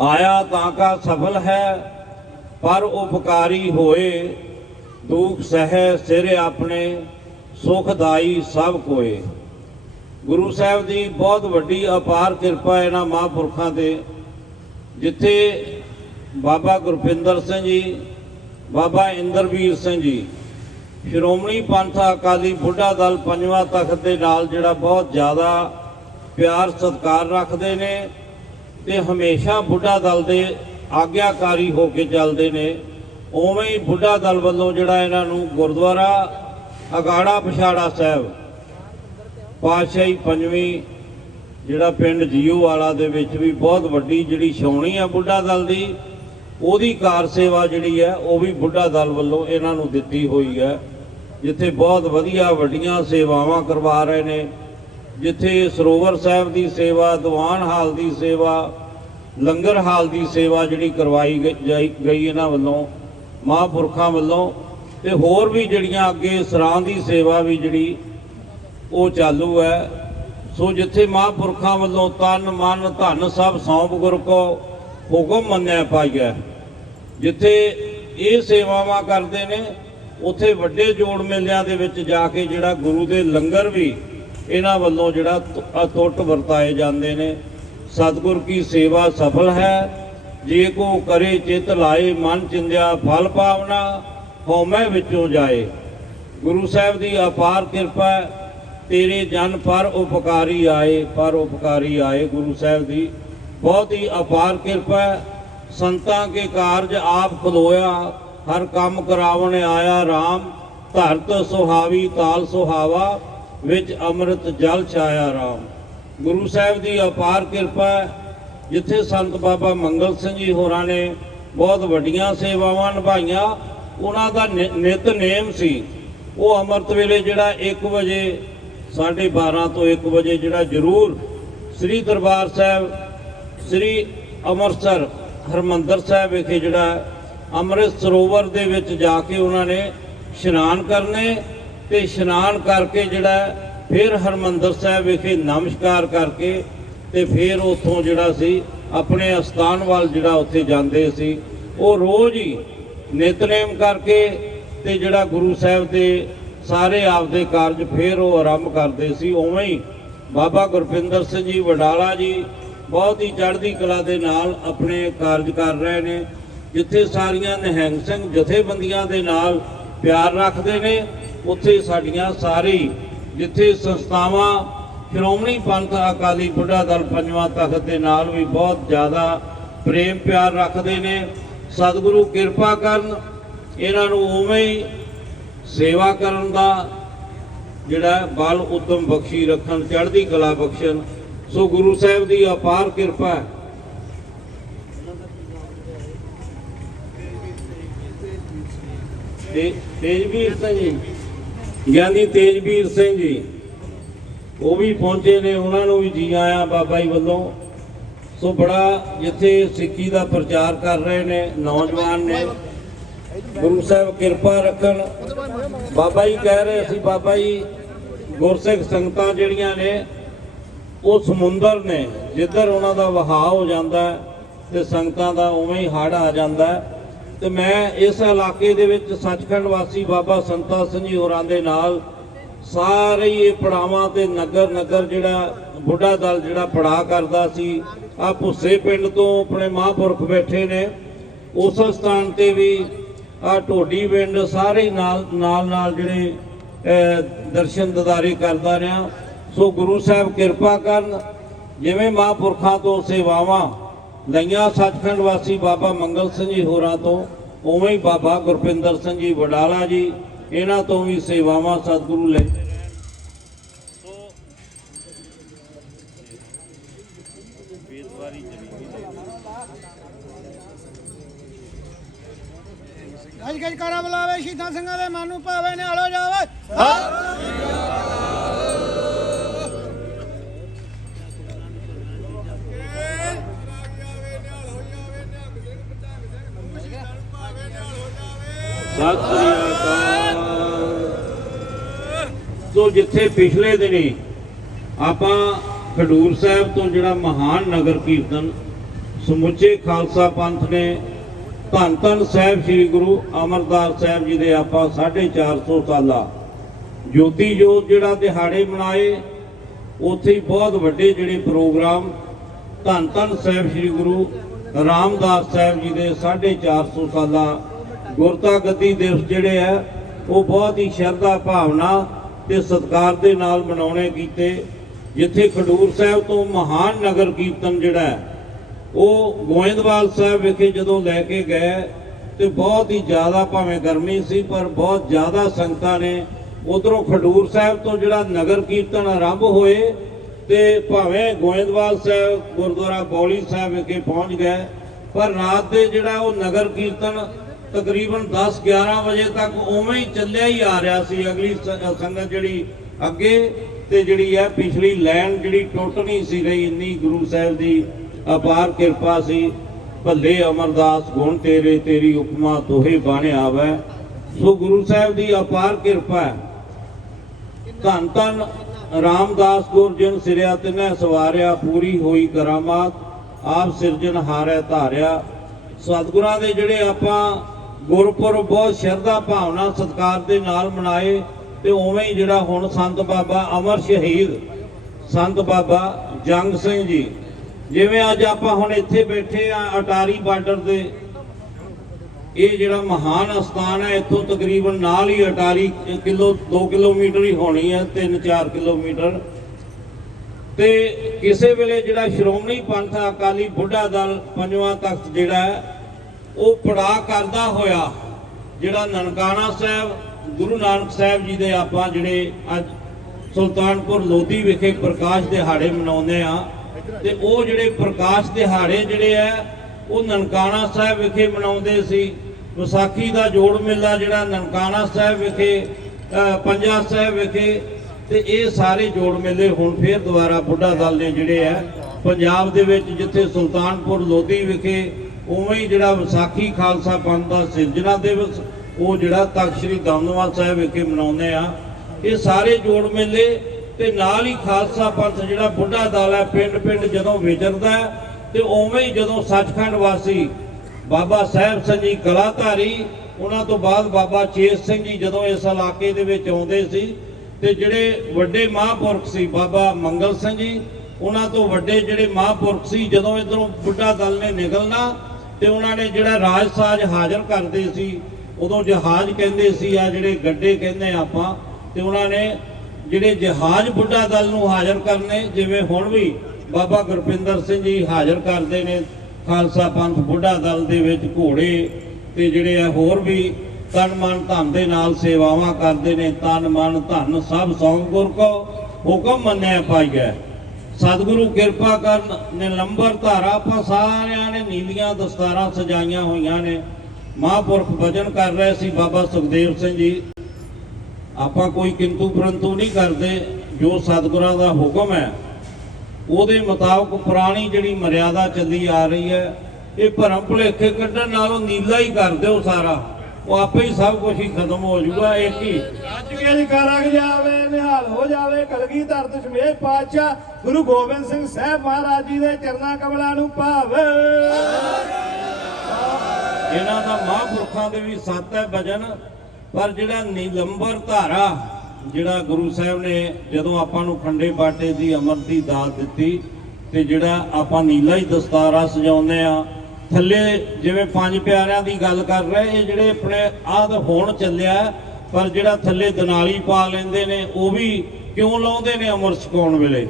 ਆਇਆ ਤਾਂ ਕਾ ਸਫਲ ਹੈ ਪਰ ਉਪਕਾਰੀ ਹੋਏ, ਦੁਖ ਸਹਿ ਸਿਰੇ ਆਪਣੇ, ਸੁਖਦਾਈ ਸਭ ਕੋਏ। ਗੁਰੂ ਸਾਹਿਬ ਦੀ ਬਹੁਤ ਵੱਡੀ ਅਪਾਰ ਕਿਰਪਾ ਇਹਨਾਂ ਮਹਾਂਪੁਰਖਾਂ ਤੇ, ਜਿੱਥੇ ਬਾਬਾ ਗੁਰਪਿੰਦਰ ਸਿੰਘ ਜੀ, ਬਾਬਾ ਇੰਦਰਵੀਰ ਸਿੰਘ ਜੀ, ਸ਼੍ਰੋਮਣੀ ਪੰਥ ਅਕਾਲੀ ਬੁੱਢਾ ਦਲ ਪੰਜਵਾਂ ਤਖਤ ਦੇ ਨਾਲ ਜਿਹੜਾ ਬਹੁਤ ਜ਼ਿਆਦਾ ਪਿਆਰ ਸਤਿਕਾਰ ਰੱਖਦੇ ਨੇ, ਤੇ ਹਮੇਸ਼ਾ ਬੁੱਢਾ ਦਲ ਦੇ ਆਗਿਆਕਾਰੀ ਹੋ ਕੇ ਚੱਲਦੇ ਨੇ। ਉਵੇਂ ਹੀ ਬੁੱਢਾ ਦਲ ਵੱਲੋਂ ਜਿਹੜਾ ਇਹਨਾਂ ਨੂੰ ਗੁਰਦੁਆਰਾ ਅਗਾੜਾ ਪਛਾੜਾ ਸਾਹਿਬ, ਪਾਤਸ਼ਾਹੀ ਪੰਜਵੀਂ ਜਿਹੜਾ ਪਿੰਡ ਜੀਓ ਵਾਲਾ ਦੇ ਵਿੱਚ ਵੀ ਬਹੁਤ ਵੱਡੀ ਜਿਹੜੀ ਛਾਉਣੀ ਆ ਬੁੱਢਾ ਦਲ ਦੀ, ਉਹਦੀ ਕਾਰ ਸੇਵਾ ਜਿਹੜੀ ਹੈ ਉਹ ਵੀ ਬੁੱਢਾ ਦਲ ਵੱਲੋਂ ਇਹਨਾਂ ਨੂੰ ਦਿੱਤੀ ਹੋਈ ਹੈ। ਜਿੱਥੇ ਬਹੁਤ ਵਧੀਆ ਵੱਡੀਆਂ ਸੇਵਾਵਾਂ ਕਰਵਾ ਰਹੇ ਨੇ। ਜਿੱਥੇ ਸਰੋਵਰ ਸਾਹਿਬ ਦੀ ਸੇਵਾ, ਦੀਵਾਨ ਹਾਲ ਦੀ ਸੇਵਾ ਲੰਗਰ ਹਾਲ ਦੀ ਸੇਵਾ ਜਿਹੜੀ ਕਰਵਾਈ ਗ- ਜਾਈ- ਗਈ ਇਹਨਾਂ ਵੱਲੋਂ, ਮਹਾਂਪੁਰਖਾਂ ਵੱਲੋਂ, ਤੇ ਹੋਰ ਵੀ ਜਿਹੜੀਆਂ ਅੱਗੇ ਸਰਾਂ ਦੀ ਸੇਵਾ ਵੀ ਜਿਹੜੀ ਉਹ ਚਾਲੂ ਹੈ। ਸੋ ਜਿੱਥੇ ਮਹਾਂਪੁਰਖਾਂ ਵੱਲੋਂ ਤਨ, ਮਨ, ਧਨ ਸਭ ਸੌਂਪ ਗੁਰ ਕੋ ਹੁਕਮ ਮੰਨਿਆ ਪਾਈਐ ਜਿੱਥੇ ਇਹ ਸੇਵਾਵਾਂ ਕਰਦੇ ਨੇ, ਉੱਥੇ ਵੱਡੇ ਜੋੜ ਮੇਲਿਆਂ ਦੇ ਵਿੱਚ ਜਾ ਕੇ ਜਿਹੜਾ ਗੁਰੂ ਦੇ ਲੰਗਰ ਵੀ ਇਹਨਾਂ ਵੱਲੋਂ ਜਿਹੜਾ ਤ- ਅਤੁੱਟ ਵਰਤਾਏ ਜਾਂਦੇ ਨੇ। ਸਤਿਗੁਰ ਕੀ ਸੇਵਾ ਸਫਲ ਹੈ? ਜੇ ਕੋ ਕਰੇ ਚਿਤ ਲਾਏ ਮਨ ਚਿੰਦਿਆ ਫਲ ਪਾਵਨਾ, ਹਉਮੈ ਵਿੱਚੋਂ ਜਾਏ। ਗੁਰੂ ਸਾਹਿਬ ਦੀ ਅਪਾਰ ਕਿਰਪਾ ਤੇਰੇ ਜਨ ਪਰ ਉਪਕਾਰੀ ਆਏ, ਪਰ ਉਪਕਾਰੀ ਆਏ ਗੁਰੂ ਸਾਹਿਬ ਦੀ। ਬਹੁਤ ਹੀ ਅਪਾਰ ਕਿਰਪਾ ਸੰਤਾਂ ਕੇ ਕਾਰਜ ਆਪ ਖਲੋਇਆ, ਹਰ ਕੰਮ ਕਰਾਵਣ ਆਇਆ RAM ਧਰਤ ਸੁਹਾਵੀ ਤਾਲ ਸੁਹਾਵਾ, ਵਿੱਚ ਅੰਮ੍ਰਿਤ ਜਲ ਛਾਇਆ RAM ਗੁਰੂ ਸਾਹਿਬ ਦੀ ਅਪਾਰ ਕਿਰਪਾ ਜਿੱਥੇ ਸੰਤ ਬਾਬਾ ਮੰਗਲ ਸਿੰਘ ਜੀ ਹੋਰਾਂ ਨੇ ਬਹੁਤ ਵੱਡੀਆਂ ਸੇਵਾਵਾਂ ਨਿਭਾਈਆਂ। ਉਹਨਾਂ ਦਾ ਨਿ- ਨੇਮ ਸੀ। ਉਹ ਅੰਮ੍ਰਿਤ ਵੇਲੇ ਜਿਹੜਾ 1 ਵਜੇ 12:30 ਤੋਂ 1 ਵਜੇ ਜਿਹੜਾ ਜ਼ਰੂਰ ਸ੍ਰੀ ਦਰਬਾਰ ਸਾਹਿਬ, ਸ੍ਰੀ ਅੰਮ੍ਰਿਤਸਰ, ਹਰਮੰਦਰ ਸਾਹਿਬ ਵਿਖੇ ਜਿਹੜਾ ਅੰਮ੍ਰਿਤ ਸਰੋਵਰ ਦੇ ਵਿੱਚ ਜਾ ਕੇ ਉਹਨਾਂ ਨੇ ਇਸ਼ਨਾਨ ਕਰਨੇ ਤੇ ਇਸ਼ਨਾਨ ਕਰਕੇ ਜਿਹੜਾ ਫਿਰ ਹਰਮੰਦਰ ਸਾਹਿਬ ਵਿਖੇ ਨਮਸਕਾਰ ਕਰਕੇ ਤੇ ਫਿਰ ਉੱਥੋਂ ਜਿਹੜਾ ਸੀ, ਆਪਣੇ ਅਸਥਾਨ ਵੱਲ ਜਿਹੜਾ ਉੱਥੇ ਜਾਂਦੇ ਸੀ, ਉਹ ਰੋਜ਼ ਹੀ ਨਿਤਨੇਮ ਕਰਕੇ ਤੇ ਜਿਹੜਾ ਗੁਰੂ ਸਾਹਿਬ ਦੇ ਸਾਰੇ ਆਪਦੇ ਕਾਰਜ ਫਿਰ ਉਹ ਆਰੰਭ ਕਰਦੇ ਸੀ, ਉਵੇਂ ਹੀ ਬਾਬਾ ਗੁਰਪਿੰਦਰ ਸਿੰਘ ਜੀ, ਵਡਾਲਾ ਜੀ ਬਹੁਤ ਹੀ ਚੜ੍ਹਦੀ ਕਲਾ ਦੇ ਨਾਲ ਆਪਣੇ ਕਾਰਜ ਕਰ ਰਹੇ ਨੇ, ਜਿੱਥੇ ਸਾਰੀਆਂ ਨਿਹੰਗ ਸਿੰਘ ਜਥੇਬੰਦੀਆਂ ਦੇ ਨਾਲ ਪਿਆਰ ਰੱਖਦੇ ਨੇ, ਉੱਥੇ ਸਾਡੀਆਂ ਸਾਰੀ ਜਿੱਥੇ ਸੰਸਥਾਵਾਂ ਸ਼੍ਰੋਮਣੀ ਪੰਥ ਅਕਾਲੀ ਬੁੱਢਾ ਦਲ ਪੰਜਵਾਂ ਤਖਤ ਦੇ ਨਾਲ ਵੀ ਬਹੁਤ ਜ਼ਿਆਦਾ ਪ੍ਰੇਮ ਪਿਆਰ ਰੱਖਦੇ ਨੇ, ਸਤਿਗੁਰੂ ਕਿਰਪਾ ਕਰਨ, ਇਹਨਾਂ ਨੂੰ ਉਵੇਂ ਹੀ ਸੇਵਾ ਕਰਨ ਦਾ ਜਿਹੜਾ ਬਲ ਉਦਮ ਬਖਸ਼ੀ ਰੱਖਣ, ਚੜ੍ਹਦੀ ਕਲਾ ਬਖਸ਼ਣ। ਸੋ ਗੁਰੂ ਸਾਹਿਬ ਦੀ ਅਪਾਰ ਕਿਰਪਾ ਹੈ। ਤੇ ਤੇਜਵੀਰ ਸਿੰਘ ਜੀ। ਗਿਆਨੀ ਤੇਜਵੀਰ ਸਿੰਘ ਜੀ, ਉਹ ਵੀ ਪਹੁੰਚੇ ਨੇ, ਉਹਨਾਂ ਨੂੰ ਵੀ ਜੀ ਆਇਆਂ ਬਾਬਾ ਜੀ ਵੱਲੋਂ। ਸੋ ਬੜਾ ਜਿੱਥੇ ਸਿੱਖੀ ਦਾ ਪ੍ਰਚਾਰ ਕਰ ਰਹੇ ਨੇ, ਨੌਜਵਾਨ ਨੇ, ਗੁਰੂ ਸਾਹਿਬ ਕਿਰਪਾ ਰੱਖਣ। ਬਾਬਾ ਜੀ ਕਹਿ ਰਹੇ ਸੀ, ਬਾਬਾ ਜੀ, ਗੁਰਸਿੱਖ ਸੰਗਤਾਂ ਜਿਹੜੀਆਂ ਨੇ, ਉਹ ਸਮੁੰਦਰ ਨੇ, ਜਿੱਧਰ ਉਹਨਾਂ ਦਾ ਵਹਾਅ ਹੋ ਜਾਂਦਾ ਹੈ ਤੇ ਸੰਗਤਾਂ ਦਾ ਉਵੇਂ ਹੀ ਹੜ ਆ ਜਾਂਦਾ ਤੇ ਮੈਂ ਇਸ ਇਲਾਕੇ ਦੇ ਵਿੱਚ ਸੱਚਖੰਡ ਵਾਸੀ ਬਾਬਾ ਸੰਤਾ ਸਿੰਘ ਜੀ ਹੋਰਾਂ ਦੇ ਨਾਲ ਸਾਰੇ ਹੀ ਇਹ ਪੜਾਵਾਂ ਤੇ ਨਗਰ ਨਗਰ ਜਿਹੜਾ ਬੁੱਢਾ ਦਲ ਜਿਹੜਾ ਪੜਾ ਕਰਦਾ ਸੀ ਆ ਭੁੱਸੇ ਪਿੰਡ ਤੋਂ ਆਪਣੇ ਮਹਾਂਪੁਰਖ ਬੈਠੇ ਨੇ। ਉਸ ਸਥਾਨ ਤੇ ਵੀ ਆ ਢੋਡੀ ਪਿੰਡ ਸਾਰੇ ਨਾਲ ਨਾਲ ਨਾਲ ਜਿਹੜੇ ਦਰਸ਼ਨ ਦਿਦਾਰੇ ਕਰਦਾ ਰਿਹਾ। ਸੋ ਗੁਰੂ ਸਾਹਿਬ ਕਿਰਪਾ ਕਰਨ, ਜਿਵੇਂ ਮਹਾਂਪੁਰਖਾਂ ਤੋਂ ਸੇਵਾਵਾਂ ਲਈਆਂ ਸੱਚਖੰਡ ਵਾਸੀ ਬਾਬਾ ਮੰਗਲ ਸਿੰਘ ਜੀ ਹੋਰਾਂ ਤੋਂ ਉਵੇਂ ਹੀ ਬਾਬਾ ਗੁਰਪਿੰਦਰ ਸਿੰਘ ਜੀ ਵਡਾਲਾ ਜੀ ਇਹਨਾਂ ਤੋਂ ਵੀ ਸੇਵਾਵਾਂ ਸਤਿਗੁਰੂ ਲੈਂਦੇ ਰਹਿਣ ਸੋ ਬੇਦਵਾਰੀ ਚਲੀ ਗਈ ਗੱਜ ਗੱਜ ਕਰਾ ਬੁਲਾਵੇ ਸ਼ਹੀਦਾਂ ਸਿੰਘਾਂ ਦੇ ਮਨ ਨੂੰ ਭਾਵੇ ਨਿਹਾਲੋ ਜਾਵੇ। ਸਤਿ ਸ੍ਰੀ ਅਕਾਲ। ਸਤਿ ਸ਼੍ਰੀ ਸੋ ਜਿੱਥੇ ਪਿਛਲੇ ਦਿਨੀ ਆਪਾਂ ਖਡੂਰ ਸਾਹਿਬ ਤੋਂ ਜਿਹੜਾ ਮਹਾਨ ਨਗਰ ਕੀਰਤਨ ਸਮੁੱਚੇ ਖਾਲਸਾ ਪੰਥ ਨੇ ਧੰਨ ਧੰਨ ਸਾਹਿਬ ਸ੍ਰੀ ਗੁਰੂ ਅਮਰਦਾਸ ਸਾਹਿਬ ਜੀ ਦੇ ਆਪਾਂ 450 ਸਾਲਾ ਜੋਤੀ ਜੋਤ ਜਿਹੜਾ ਦਿਹਾੜੇ ਮਨਾਏ, ਉੱਥੇ ਹੀ ਬਹੁਤ ਵੱਡੇ ਜਿਹੜੇ ਪ੍ਰੋਗਰਾਮ ਧੰਨ ਧੰਨ ਸਾਹਿਬ ਸ੍ਰੀ ਗੁਰੂ ਰਾਮਦਾਸ ਸਾਹਿਬ ਜੀ ਦੇ 450 ਸਾਲਾ ਗੁਰਤਾ ਗੱਦੀ ਦਿਵਸ ਜਿਹੜੇ ਆ, ਉਹ ਬਹੁਤ ਹੀ ਸ਼ਰਧਾ ਭਾਵਨਾ ਤੇ ਸਤਿਕਾਰ ਦੇ ਨਾਲ ਮਨਾਉਣੇ ਕੀਤੇ। ਜਿੱਥੇ ਖਡੂਰ ਸਾਹਿਬ ਤੋਂ ਮਹਾਨ ਨਗਰ ਕੀਰਤਨ ਜਿਹੜਾ ਉਹ ਗੋਇੰਦਵਾਲ ਸਾਹਿਬ ਵਿਖੇ ਜਦੋਂ ਲੈ ਕੇ ਗਏ, ਤੇ ਬਹੁਤ ਹੀ ਜ਼ਿਆਦਾ ਭਾਵੇਂ ਗਰਮੀ ਸੀ, ਪਰ ਬਹੁਤ ਜ਼ਿਆਦਾ ਸੰਗਤਾਂ ਨੇ ਉਧਰੋਂ ਖਡੂਰ ਸਾਹਿਬ ਤੋਂ ਜਿਹੜਾ ਨਗਰ ਕੀਰਤਨ ਆਰੰਭ ਹੋਏ, ਤੇ ਭਾਵੇਂ ਗੋਇੰਦਵਾਲ ਸਾਹਿਬ, ਗੁਰਦੁਆਰਾ ਬੌਲੀ ਸਾਹਿਬ ਵਿਖੇ ਪਹੁੰਚ ਗਏ, ਪਰ ਰਾਤ ਦੇ ਜਿਹੜਾ ਉਹ ਨਗਰ ਕੀਰਤਨ ਤਕਰੀਬਨ 10 11 ਵਜੇ ਤੱਕ ਉਵੇਂ ਹੀ ਚੱਲਿਆ ਹੀ ਆ ਰਿਹਾ ਸੀ ਅਗਲੀ ਸੰਗਤ ਜਿਹੜੀ ਅੱਗੇ ਤੇ ਜਿਹੜੀ ਹੈ, ਪਿਛਲੀ ਲੈਣ ਜਿਹੜੀ ਟੁੱਟ ਨਹੀਂ ਸੀ ਰਹੀ, ਇੰਨੀ ਗੁਰੂ ਸਾਹਿਬ ਦੀ ਅਪਾਰ ਕਿਰਪਾ ਸੀ। ਭੱਲੇ ਅਮਰਦਾਸ, ਗੁਣ ਤੇਰੇ, ਤੇਰੀ ਉਪਮਾ ਦੋਹੇ ਬਾਣੇ ਆਵੈ। ਸੋ ਗੁਰੂ ਸਾਹਿਬ ਦੀ ਅਪਾਰ ਕਿਰਪਾ ਹੈ। ਧੰਨ ਧੰਨ ਰਾਮਦਾਸ ਗੁਰ ਜਿਨ ਸਿਰਿਆ ਤਿਨੈ ਸਵਾਰਿਆ, ਪੂਰੀ ਹੋਈ ਕਰਾਮਾਤ, ਆਪ ਸਿਰਜਣ ਹਾਰੈ ਧਾਰਿਆ। ਸਤਿਗੁਰਾਂ ਦੇ ਜਿਹੜੇ ਆਪਾਂ ਗੁਰਪੁਰਬ ਬਹੁਤ ਸ਼ਰਧਾ ਭਾਵਨਾ ਸਤਿਕਾਰ ਦੇ ਨਾਲ ਮਨਾਏ ਤੇ ਉਵੇਂ ਹੀ ਜਿਹੜਾ ਹੁਣ ਸੰਤ ਬਾਬਾ ਅਮਰ ਸ਼ਹੀਦ, ਸੰਤ ਬਾਬਾ ਜੰਗ ਸਿੰਘ ਜੀ, ਜਿਵੇਂ ਅੱਜ ਆਪਾਂ ਹੁਣ ਇੱਥੇ ਬੈਠੇ ਆ ਅਟਾਰੀ ਬਾਰਡਰ ਦੇ ਇਹ ਜਿਹੜਾ ਮਹਾਨ ਅਸਥਾਨ ਹੈ, ਇੱਥੋਂ ਤਕਰੀਬਨ ਨਾਲ ਹੀ ਅਟਾਰੀ ਕਿਲੋ 2 ਕਿਲੋਮੀਟਰ ਹੀ ਹੋਣੀ ਹੈ 3-4 ਕਿਲੋਮੀਟਰ। ਤੇ ਕਿਸੇ ਵੇਲੇ ਜਿਹੜਾ ਸ਼੍ਰੋਮਣੀ ਪੰਥ ਅਕਾਲੀ ਬੁੱਢਾ ਦਲ ਪੰਜਵਾਂ ਤਖਤ ਜਿਹੜਾ ਹੈ ਉਹ ਪੜਾ ਕਰਦਾ ਹੋਇਆ, ਜਿਹੜਾ ਨਨਕਾਣਾ ਸਾਹਿਬ, ਗੁਰੂ ਨਾਨਕ ਸਾਹਿਬ ਜੀ ਦੇ ਆਪਾਂ ਜਿਹੜੇ ਅੱਜ ਸੁਲਤਾਨਪੁਰ ਲੋਧੀ ਵਿਖੇ ਪ੍ਰਕਾਸ਼ ਦਿਹਾੜੇ ਮਨਾਉਂਦੇ ਆ ਤੇ ਉਹ ਜਿਹੜੇ ਪ੍ਰਕਾਸ਼ ਦਿਹਾੜੇ ਜਿਹੜੇ ਆ, ਉਹ ਨਨਕਾਣਾ ਸਾਹਿਬ ਵਿਖੇ ਮਨਾਉਂਦੇ ਸੀ। ਵਿਸਾਖੀ ਦਾ ਜੋੜ ਮੇਲਾ ਜਿਹੜਾ ਨਨਕਾਣਾ ਸਾਹਿਬ ਵਿਖੇ ਪੰਜਾ ਸਾਹਿਬ ਵਿਖੇ, ਤੇ ਇਹ ਸਾਰੇ ਜੋੜ ਮੇਲੇ ਹੁਣ ਫੇਰ ਦੁਬਾਰਾ ਬੁੱਢਾ ਦਲ ਨੇ ਜਿਹੜੇ ਆ, ਪੰਜਾਬ ਦੇ ਵਿੱਚ ਜਿੱਥੇ ਸੁਲਤਾਨਪੁਰ ਲੋਧੀ ਵਿਖੇ ਉਵੇਂ ਹੀ ਜਿਹੜਾ ਵਿਸਾਖੀ ਖਾਲਸਾ ਪੰਥ ਦਾ ਸਿਰਜਣਾ ਦਿਵਸ ਉਹ ਜਿਹੜਾ ਤਖਤ ਸ੍ਰੀ ਦਮਦਮਾ ਸਾਹਿਬ ਵਿਖੇ ਮਨਾਉਂਦੇ ਆ ਇਹ ਸਾਰੇ ਜੋੜ ਮੇਲੇ ਤੇ ਨਾਲ ਹੀ ਖਾਲਸਾ ਪੰਥ ਜਿਹੜਾ ਬੁੱਢਾ ਦਲ ਹੈ ਪਿੰਡ ਪਿੰਡ ਜਦੋਂ ਵਿਚਰਦਾ ਹੈ, ਤੇ ਉਵੇਂ ਹੀ ਜਦੋਂ ਸੱਚਖੰਡ ਵਾਸੀ ਬਾਬਾ ਸਾਹਿਬ ਸਿੰਘ ਜੀ ਕਲਾਧਾਰੀ ਉਹਨਾਂ ਤੋਂ ਬਾਅਦ ਬਾਬਾ ਚੇਤ ਸਿੰਘ ਜੀ ਜਦੋਂ ਇਸ ਇਲਾਕੇ ਦੇ ਵਿੱਚ ਆਉਂਦੇ ਸੀ ਤੇ ਜਿਹੜੇ ਵੱਡੇ ਮਹਾਂਪੁਰਖ ਸੀ ਬਾਬਾ ਮੰਗਲ ਸਿੰਘ ਜੀ ਉਹਨਾਂ ਤੋਂ ਵੱਡੇ ਜਿਹੜੇ ਮਹਾਂਪੁਰਖ ਸੀ ਜਦੋਂ ਇਧਰੋਂ ਬੁੱਢਾ ਦਲ ਨੇ ਨਿਕਲਣਾ ਤੇ ਉਹਨਾਂ ਨੇ ਜਿਹੜਾ ਰਾਜ ਸਾਜ ਹਾਜ਼ਰ ਕਰਦੇ ਸੀ, ਉਦੋਂ ਜਹਾਜ਼ ਕਹਿੰਦੇ ਸੀ, ਆ ਜਿਹੜੇ ਗੱਡੇ ਕਹਿੰਦੇ ਆਪਾਂ, ਤੇ ਉਹਨਾਂ ਨੇ ਜਿਹੜੇ ਜਹਾਜ਼ ਬੁੱਢਾ ਦਲ ਨੂੰ ਹਾਜ਼ਰ ਕਰਨੇ, ਜਿਵੇਂ ਹੁਣ ਵੀ ਬਾਬਾ ਗੁਰਪਿੰਦਰ ਸਿੰਘ ਜੀ ਹਾਜ਼ਰ ਕਰਦੇ ਨੇ, ਖਾਲਸਾ ਪੰਥ ਬੁੱਢਾ ਦਲ ਦੇ ਵਿੱਚ ਘੋੜੇ ਤੇ ਜਿਹੜੇ ਆ ਹੋਰ ਵੀ ਤਨ ਮਨ ਧਨ ਦੇ ਨਾਲ ਸੇਵਾਵਾਂ ਕਰਦੇ ਨੇ, ਤਨ ਮਨ ਧਨ ਸਭ ਸੌਂਗ ਗੁਰ ਕੋ ਹੁਕਮ ਮੰਨਿਆ ਪਾਈਐ। ਸਤਿਗੁਰੂ ਕਿਰਪਾ ਕਰਨ ਨਿਲੰਬਰ ਧਾਰਾ ਆਪਾਂ ਸਾਰਿਆਂ ਨੇ ਨੀਲੀਆਂ ਦਸਤਾਰਾਂ ਸਜਾਈਆਂ ਹੋਈਆਂ ਨੇ। ਮਹਾਂਪੁਰਖ ਭਜਨ ਕਰ ਰਹੇ ਸੀ ਬਾਬਾ ਸੁਖਦੇਵ ਸਿੰਘ ਜੀ। ਆਪਾਂ ਕੋਈ ਕਿੰਤੂ ਪਰੰਤੂ ਨਹੀਂ ਕਰਦੇ, ਜੋ ਸਤਿਗੁਰਾਂ ਦਾ ਹੁਕਮ ਹੈ। ਉਹਦੇ ਮੁਤਾਬਕ ਪੁਰਾਣੀ ਜਿਹੜੀ ਮਰਿਆਦਾ ਚੱਲੀ ਆ ਰਹੀ ਹੈ, ਇਹ ਭਰਮ ਭੁਲੇਖੇ ਕੱਢਣ ਨਾਲੋਂ ਨੀਲਾ ਹੀ ਕਰ ਦਿਓ ਸਾਰਾ। ਉਹ ਆਪੇ ਹੀ ਸਭ ਕੁਝ ਹੀ ਖਤਮ ਹੋ ਜਾਊਗਾ ਇੱਕ ਹੀ ਅੱਜ ਕੇ ਜੀ ਕਰਗ ਜਾਵੇ ਨਿਹਾਲ ਹੋ ਜਾਵੇ ਕਲਗੀਧਰ ਦਸ਼ਮੇਸ਼ ਪਾਤਸ਼ਾਹ ਗੁਰੂ ਗੋਬਿੰਦ ਸਿੰਘ ਸਾਹਿਬ ਮਹਾਰਾਜ ਜੀ ਦੇ ਚਰਨਾਂ ਕਮਲਾਂ ਨੂੰ ਭਾਵੇ। ਇਹਨਾਂ ਦਾ ਮਹਾਂਪੁਰਖਾਂ ਦੇ ਵੀ ਸੱਤ ਹੈ ਭਜਨ ਪਰ ਜਿਹੜਾ ਨੀਲੰਬਰ ਧਾਰਾ ਜਿਹੜਾ ਗੁਰੂ ਸਾਹਿਬ ਨੇ ਜਦੋਂ ਆਪਾਂ ਨੂੰ ਖੰਡੇ ਬਾਟੇ ਦੀ ਅਮਰ ਦੀ ਦਾਤ ਦਿੱਤੀ ਤੇ ਜਿਹੜਾ ਆਪਾਂ ਨੀਲਾ ਹੀ ਦਸਤਾਰਾ ਸਜਾਉਂਦੇ ਆ ਥੱਲੇ ਜਿਵੇਂ ਪੰਜ ਪਿਆਰਿਆਂ ਦੀ ਗੱਲ ਕਰ ਰਹੇ, ਇਹ ਜਿਹੜੇ ਆਪਣੇ ਆਦ ਹੋਣ ਚੱਲਿਆ, ਪਰ ਜਿਹੜਾ ਥੱਲੇ ਦਨਾਲੀ ਪਾ ਲੈਂਦੇ ਨੇ, ਉਹ ਵੀ ਕਿਉਂ ਲਾਉਂਦੇ ਨੇ ਅਮਰ ਛਕਾਉਣ ਵੇਲੇ?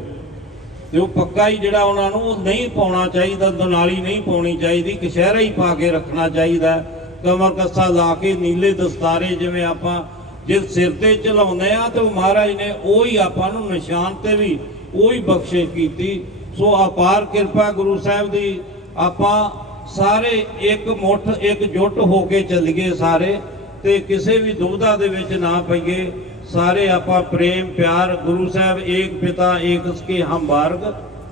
ਤੇ ਉਹ ਪੱਕਾ ਹੀ ਜਿਹੜਾ ਉਹਨਾਂ ਨੂੰ ਨਹੀਂ ਪਾਉਣਾ ਚਾਹੀਦਾ, ਦਨਾਲੀ ਨਹੀਂ ਪਾਉਣੀ ਚਾਹੀਦੀ ਕਸ਼ਹਿਰਾ ਹੀ ਪਾ ਕੇ ਰੱਖਣਾ ਚਾਹੀਦਾ। ਕਮਰ ਕੱਸਾ ਲਾ ਕੇ ਨੀਲੇ ਦਸਤਾਰੇ ਜਿਵੇਂ ਆਪਾਂ ਜੇ ਸਿਰ ਤੇ ਚਲਾਉਂਦੇ ਆ ਤੇ ਉਹ ਮਹਾਰਾਜ ਨੇ ਉਹ ਹੀ ਆਪਾਂ ਨੂੰ ਨਿਸ਼ਾਨ ਤੇ ਵੀ ਉਹ ਹੀ ਬਖਸ਼ਿਸ਼ ਕੀਤੀ। ਸੋ ਅਪਾਰ ਕਿਰਪਾ ਗੁਰੂ ਸਾਹਿਬ ਦੀ ਆਪਾਂ ਸਾਰੇ ਇੱਕ ਮੁੱਠ, ਇੱਕ ਜੁੱਟ ਹੋ ਕੇ ਚੱਲੀਏ ਸਾਰੇ ਤੇ ਕਿਸੇ ਵੀ ਦੁਬਦਾ ਦੇ ਵਿੱਚ ਨਾ ਪਈਏ। ਸਾਰੇ ਆਪਾਂ ਪ੍ਰੇਮ, ਪਿਆਰ, ਗੁਰੂ ਸਾਹਿਬ, ਏਕ ਪਿਤਾ, ਏਕ ਸਕੇ ਹਮ ਬਾਰਗ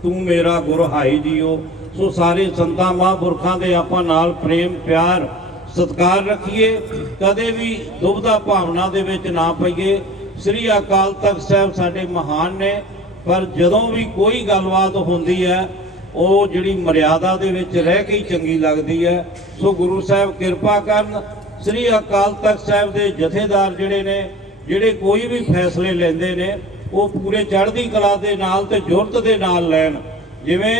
ਤੂੰ ਮੇਰਾ ਗੁਰ ਹਾਈ ਜੀਓ। ਸੋ ਸਾਰੇ ਸੰਤਾਂ, ਮਹਾਂਪੁਰਖਾਂ ਦੇ ਆਪਾਂ ਨਾਲ ਪ੍ਰੇਮ, ਪਿਆਰ, ਸਤਿਕਾਰ ਰੱਖੀਏ। ਕਦੇ ਵੀ ਦੁਬਦਾ ਭਾਵਨਾ ਦੇ ਵਿੱਚ ਨਾ ਪਈਏ। ਸ੍ਰੀ ਅਕਾਲ ਤਖਤ ਸਾਹਿਬ ਸਾਡੇ ਮਹਾਨ ਨੇ, ਪਰ ਜਦੋਂ ਵੀ ਕੋਈ ਗੱਲਬਾਤ ਹੁੰਦੀ ਹੈ ਉਹ ਜਿਹੜੀ ਮਰਿਆਦਾ ਦੇ ਵਿੱਚ ਰਹਿ ਕੇ ਹੀ ਚੰਗੀ ਲੱਗਦੀ ਹੈ। ਸੋ ਗੁਰੂ ਸਾਹਿਬ ਕਿਰਪਾ ਕਰਨ, ਸ੍ਰੀ ਅਕਾਲ ਤਖਤ ਸਾਹਿਬ ਦੇ ਜਥੇਦਾਰ ਜਿਹੜੇ ਨੇ, ਜਿਹੜੇ ਕੋਈ ਵੀ ਫੈਸਲੇ ਲੈਂਦੇ ਨੇ, ਉਹ ਪੂਰੇ ਚੜ੍ਹਦੀ ਕਲਾ ਦੇ ਨਾਲ ਤੇ ਜੁਰਤ ਦੇ ਨਾਲ ਲੈਣ। ਜਿਵੇਂ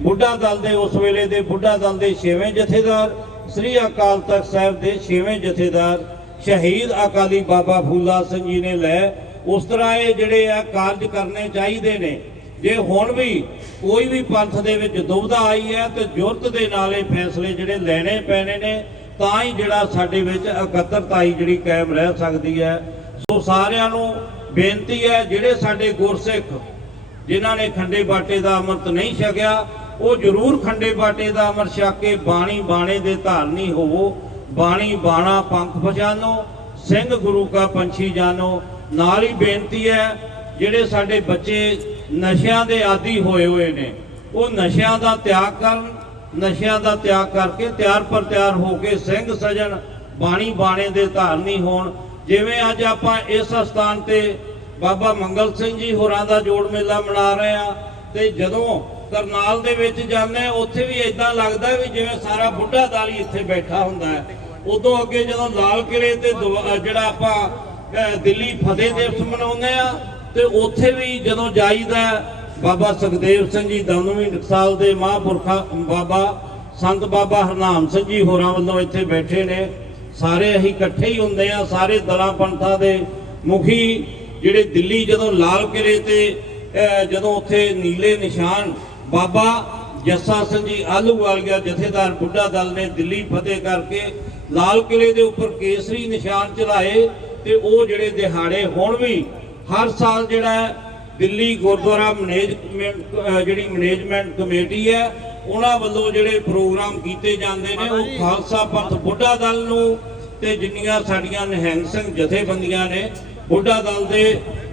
ਬੁੱਢਾ ਦਲ ਦੇ ਉਸ ਵੇਲੇ ਦੇ ਬੁੱਢਾ ਦਲ ਦੇ ਛੇਵੇਂ ਜਥੇਦਾਰ, ਸ੍ਰੀ ਅਕਾਲ ਤਖਤ ਸਾਹਿਬ ਦੇ ਛੇਵੇਂ ਜਥੇਦਾਰ, ਸ਼ਹੀਦ ਅਕਾਲੀ ਬਾਬਾ ਫੂਲਾ ਸਿੰਘ ਜੀ ਨੇ ਲੈ। ਉਸ ਤਰ੍ਹਾਂ ਇਹ ਜਿਹੜੇ ਆ ਕਾਰਜ ਕਰਨੇ ਚਾਹੀਦੇ ਨੇ। ਜੇ ਹੁਣ ਵੀ ਕੋਈ ਵੀ ਪੰਥ ਦੇ ਵਿੱਚ ਦੁਬਧਾ ਆਈ ਹੈ ਤੇ ਜੁਰਤ ਦੇ ਨਾਲ ਇਹ ਫੈਸਲੇ ਜਿਹੜੇ ਲੈਣੇ ਪੈਣੇ ਨੇ, ਤਾਂ ਹੀ ਜਿਹੜਾ ਸਾਡੇ ਵਿੱਚ ਇਕੱਤਰਤਾਈ ਜਿਹੜੀ ਕਾਇਮ ਰਹਿ ਸਕਦੀ ਹੈ। ਸੋ ਸਾਰਿਆਂ ਨੂੰ ਬੇਨਤੀ ਹੈ, ਜਿਹੜੇ ਸਾਡੇ ਗੁਰਸਿੱਖ ਜਿਨ੍ਹਾਂ ਨੇ ਖੰਡੇ ਬਾਟੇ ਦਾ ਅੰਮ੍ਰਿਤ ਨਹੀਂ ਛਕਿਆ, ਉਹ ਜ਼ਰੂਰ ਖੰਡੇ ਬਾਟੇ ਦਾ ਅੰਮ੍ਰਿਤ ਛਕ ਕੇ ਬਾਣੀ ਬਾਣੇ ਦੇ ਧਾਰਨੀ ਹੋਵੋ। ਬਾਣੀ ਬਾਣਾ ਪੰਖ ਪਛਾਨੋ, ਸਿੰਘ ਗੁਰੂ ਕਾ ਪੰਛੀ ਜਾਨੋ। ਨਾਲ ਹੀ ਬੇਨਤੀ ਹੈ, ਜਿਹੜੇ ਸਾਡੇ ਬੱਚੇ ਨਸ਼ਿਆਂ ਦੇ ਆਦੀ ਹੋਏ ਹੋਏ ਨੇ। ਉਹ ਨਸ਼ਿਆਂ ਦਾ ਤਿਆਗ ਕਰਨ, ਨਸ਼ਿਆਂ ਦਾ ਤਿਆਗ ਕਰਕੇ ਤਿਆਰ ਪਰ ਤਿਆਰ ਹੋ ਕੇ ਸਿੰਘ ਸਜਣ ਬਾਣੀ ਬਾਣੇ ਦੇ ਧਾਰਨੀ ਹੋਣ। ਜਿਵੇਂ ਅੱਜ ਆਪਾਂ ਇਸ ਸਥਾਨ ਤੇ ਬਾਬਾ ਮੰਗਲ ਸਿੰਘ ਜੀ ਹੋਰਾਂ ਦਾ ਜੋੜ ਮੇਲਾ ਮਨਾ ਰਹੇ ਆ ਤੇ ਜਦੋਂ ਕਰਨਾਲ ਦੇ ਵਿੱਚ ਜਾਂਦੇ ਆ ਉੱਥੇ ਵੀ ਇਦਾਂ ਲੱਗਦਾ ਵੀ ਜਿਵੇਂ ਸਾਰਾ ਬੁੱਢਾ ਦਾਲੀ ਇੱਥੇ ਬੈਠਾ ਹੁੰਦਾ ਹੈ। ਉਦੋਂ ਅੱਗੇ ਜਦੋਂ ਲਾਲ ਕਿਲੇ ਤੇ ਦੁਆ- ਜਿਹੜਾ ਆਪਾਂ ਦਿੱਲੀ ਫਤਿਹ ਦਿਵਸ ਮਨਾਉਂਦੇ ਆ ਤੇ ਉੱਥੇ ਵੀ ਜਦੋਂ ਜਾਈਦਾ ਬਾਬਾ ਸੁਖਦੇਵ ਸਿੰਘ ਜੀ ਦਮਨਵੀਂ ਟਕਸਾਲ ਦੇ ਮਹਾਂਪੁਰਖਾਂ, ਬਾਬਾ ਸੰਤ ਬਾਬਾ ਹਰਨਾਮ ਸਿੰਘ ਜੀ ਹੋਰਾਂ ਵੱਲੋਂ ਇੱਥੇ ਬੈਠੇ ਨੇ। ਸਾਰੇ ਅਸੀਂ ਇਕੱਠੇ ਹੀ ਹੁੰਦੇ ਆ ਸਾਰੇ ਦਲਾਂ ਪੰਥਾਂ ਦੇ ਮੁਖੀ, ਜਿਹੜੇ ਦਿੱਲੀ ਜਦੋਂ ਲਾਲ ਕਿਲੇ ਤੇ ਜਦੋਂ ਉੱਥੇ ਨੀਲੇ ਨਿਸ਼ਾਨ, ਬਾਬਾ ਜੱਸਾ ਸਿੰਘ ਜੀ ਆਲੂਵਾਲੀਆ ਜਥੇਦਾਰ ਬੁੱਢਾ ਦਲ ਨੇ ਦਿੱਲੀ ਫਤਿਹ ਕਰਕੇ ਲਾਲ ਕਿਲੇ ਦੇ ਉੱਪਰ ਕੇਸਰੀ ਨਿਸ਼ਾਨ ਚੜਾਏ ਤੇ ਉਹ ਜਿਹੜੇ ਦਿਹਾੜੇ ਹੁਣ ਵੀ ਹਰ ਸਾਲ ਜਿਹੜਾ ਦਿੱਲੀ ਗੁਰਦੁਆਰਾ ਮੈਨੇਜਮੈਂਟ ਜਿਹੜੀ ਮੈਨੇਜਮੈਂਟ ਕਮੇਟੀ ਹੈ ਉਹਨਾਂ ਵੱਲੋਂ ਜਿਹੜੇ ਪ੍ਰੋਗਰਾਮ ਕੀਤੇ ਜਾਂਦੇ ਨੇ ਉਹ ਖਾਲਸਾ ਪੰਥ ਬੁੱਢਾ ਦਲ ਨੂੰ ਤੇ ਜਿੰਨੀਆਂ ਸਾਡੀਆਂ ਨਿਹੰਗ ਸਿੰਘ ਜਥੇਬੰਦੀਆਂ ਨੇ ਬੁੱਢਾ ਦਲ ਦੇ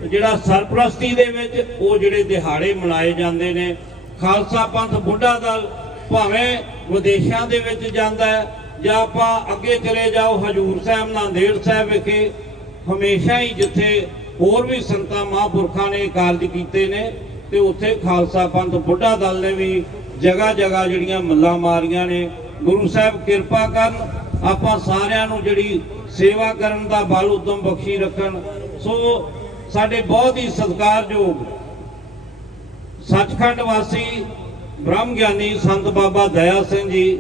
ਜਿਹੜਾ ਸਰਪ੍ਰਸਤੀ ਦੇ ਵਿੱਚ ਉਹ ਜਿਹੜੇ ਦਿਹਾੜੇ ਮਨਾਏ ਜਾਂਦੇ ਨੇ। ਖਾਲਸਾ ਪੰਥ ਬੁੱਢਾ ਦਲ ਭਾਵੇਂ ਵਿਦੇਸ਼ਾਂ ਦੇ ਵਿੱਚ ਜਾਂਦਾ ਹੈ ਜਾਂ ਆਪਾਂ ਅੱਗੇ ਚਲੇ ਜਾਓ ਹਜੂਰ ਸਾਹਿਬ ਨਾਂਦੇੜ ਸਾਹਿਬ ਵਿਖੇ ਹਮੇਸ਼ਾ ਹੀ ਜਿੱਥੇ ਹੋਰ ਵੀ ਸੰਤਾਂ ਮਹਾਂਪੁਰਖਾਂ ਨੇ ਕਾਰਜ ਕੀਤੇ ਨੇ ਤੇ ਉੱਥੇ ਖਾਲਸਾ ਪੰਥ ਬੁੱਢਾ ਦਲ ਨੇ ਵੀ ਜਗ੍ਹਾ ਜਗ੍ਹਾ ਜਿਹੜੀਆਂ ਮੱਲਾਂ ਮਾਰੀਆਂ ਨੇ। ਗੁਰੂ ਸਾਹਿਬ ਕਿਰਪਾ ਕਰਨ, ਆਪਾਂ ਸਾਰਿਆਂ ਨੂੰ ਜਿਹੜੀ ਸੇਵਾ ਕਰਨ ਦਾ ਬਲ ਉਦਮ ਬਖਸ਼ੀ ਰੱਖਣ। ਸੋ ਸਾਡੇ ਬਹੁਤ ਹੀ ਸਤਿਕਾਰਯੋਗ ਸੱਚਖੰਡ ਵਾਸੀ ਬ੍ਰਹਮ ਗਿਆਨੀ ਸੰਤ ਬਾਬਾ ਦਇਆ ਸਿੰਘ ਜੀ,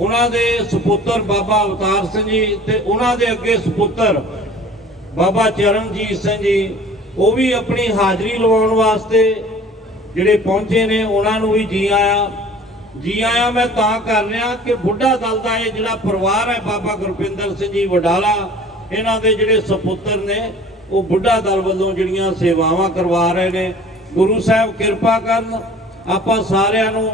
ਉਹਨਾਂ ਦੇ ਸੁਪੁੱਤਰ ਬਾਬਾ ਅਵਤਾਰ ਸਿੰਘ ਜੀ ਤੇ ਉਹਨਾਂ ਦੇ ਅੱਗੇ ਸੁਪੁੱਤਰ ਬਾਬਾ ਚਰਨਜੀਤ ਸਿੰਘ ਜੀ, ਉਹ ਵੀ ਆਪਣੀ ਹਾਜ਼ਰੀ ਲਵਾਉਣ ਵਾਸਤੇ ਜਿਹੜੇ ਪਹੁੰਚੇ ਨੇ, ਉਹਨਾਂ ਨੂੰ ਵੀ ਜੀ ਆਇਆ। ਜੀ ਆਇਆ ਮੈਂ ਤਾਂ ਕਰ ਰਿਹਾ ਕਿ ਬੁੱਢਾ ਦਲ ਦਾ ਇਹ ਜਿਹੜਾ ਪਰਿਵਾਰ ਹੈ, ਬਾਬਾ ਗੁਰਪਿੰਦਰ ਸਿੰਘ ਜੀ ਵਡਾਲਾ, ਇਹਨਾਂ ਦੇ ਜਿਹੜੇ ਸੁਪੁੱਤਰ ਨੇ, ਉਹ ਬੁੱਢਾ ਦਲ ਵੱਲੋਂ ਜਿਹੜੀਆਂ ਸੇਵਾਵਾਂ ਕਰਵਾ ਰਹੇ ਨੇ। ਗੁਰੂ ਸਾਹਿਬ ਕਿਰਪਾ ਕਰਨ, ਆਪਾਂ ਸਾਰਿਆਂ ਨੂੰ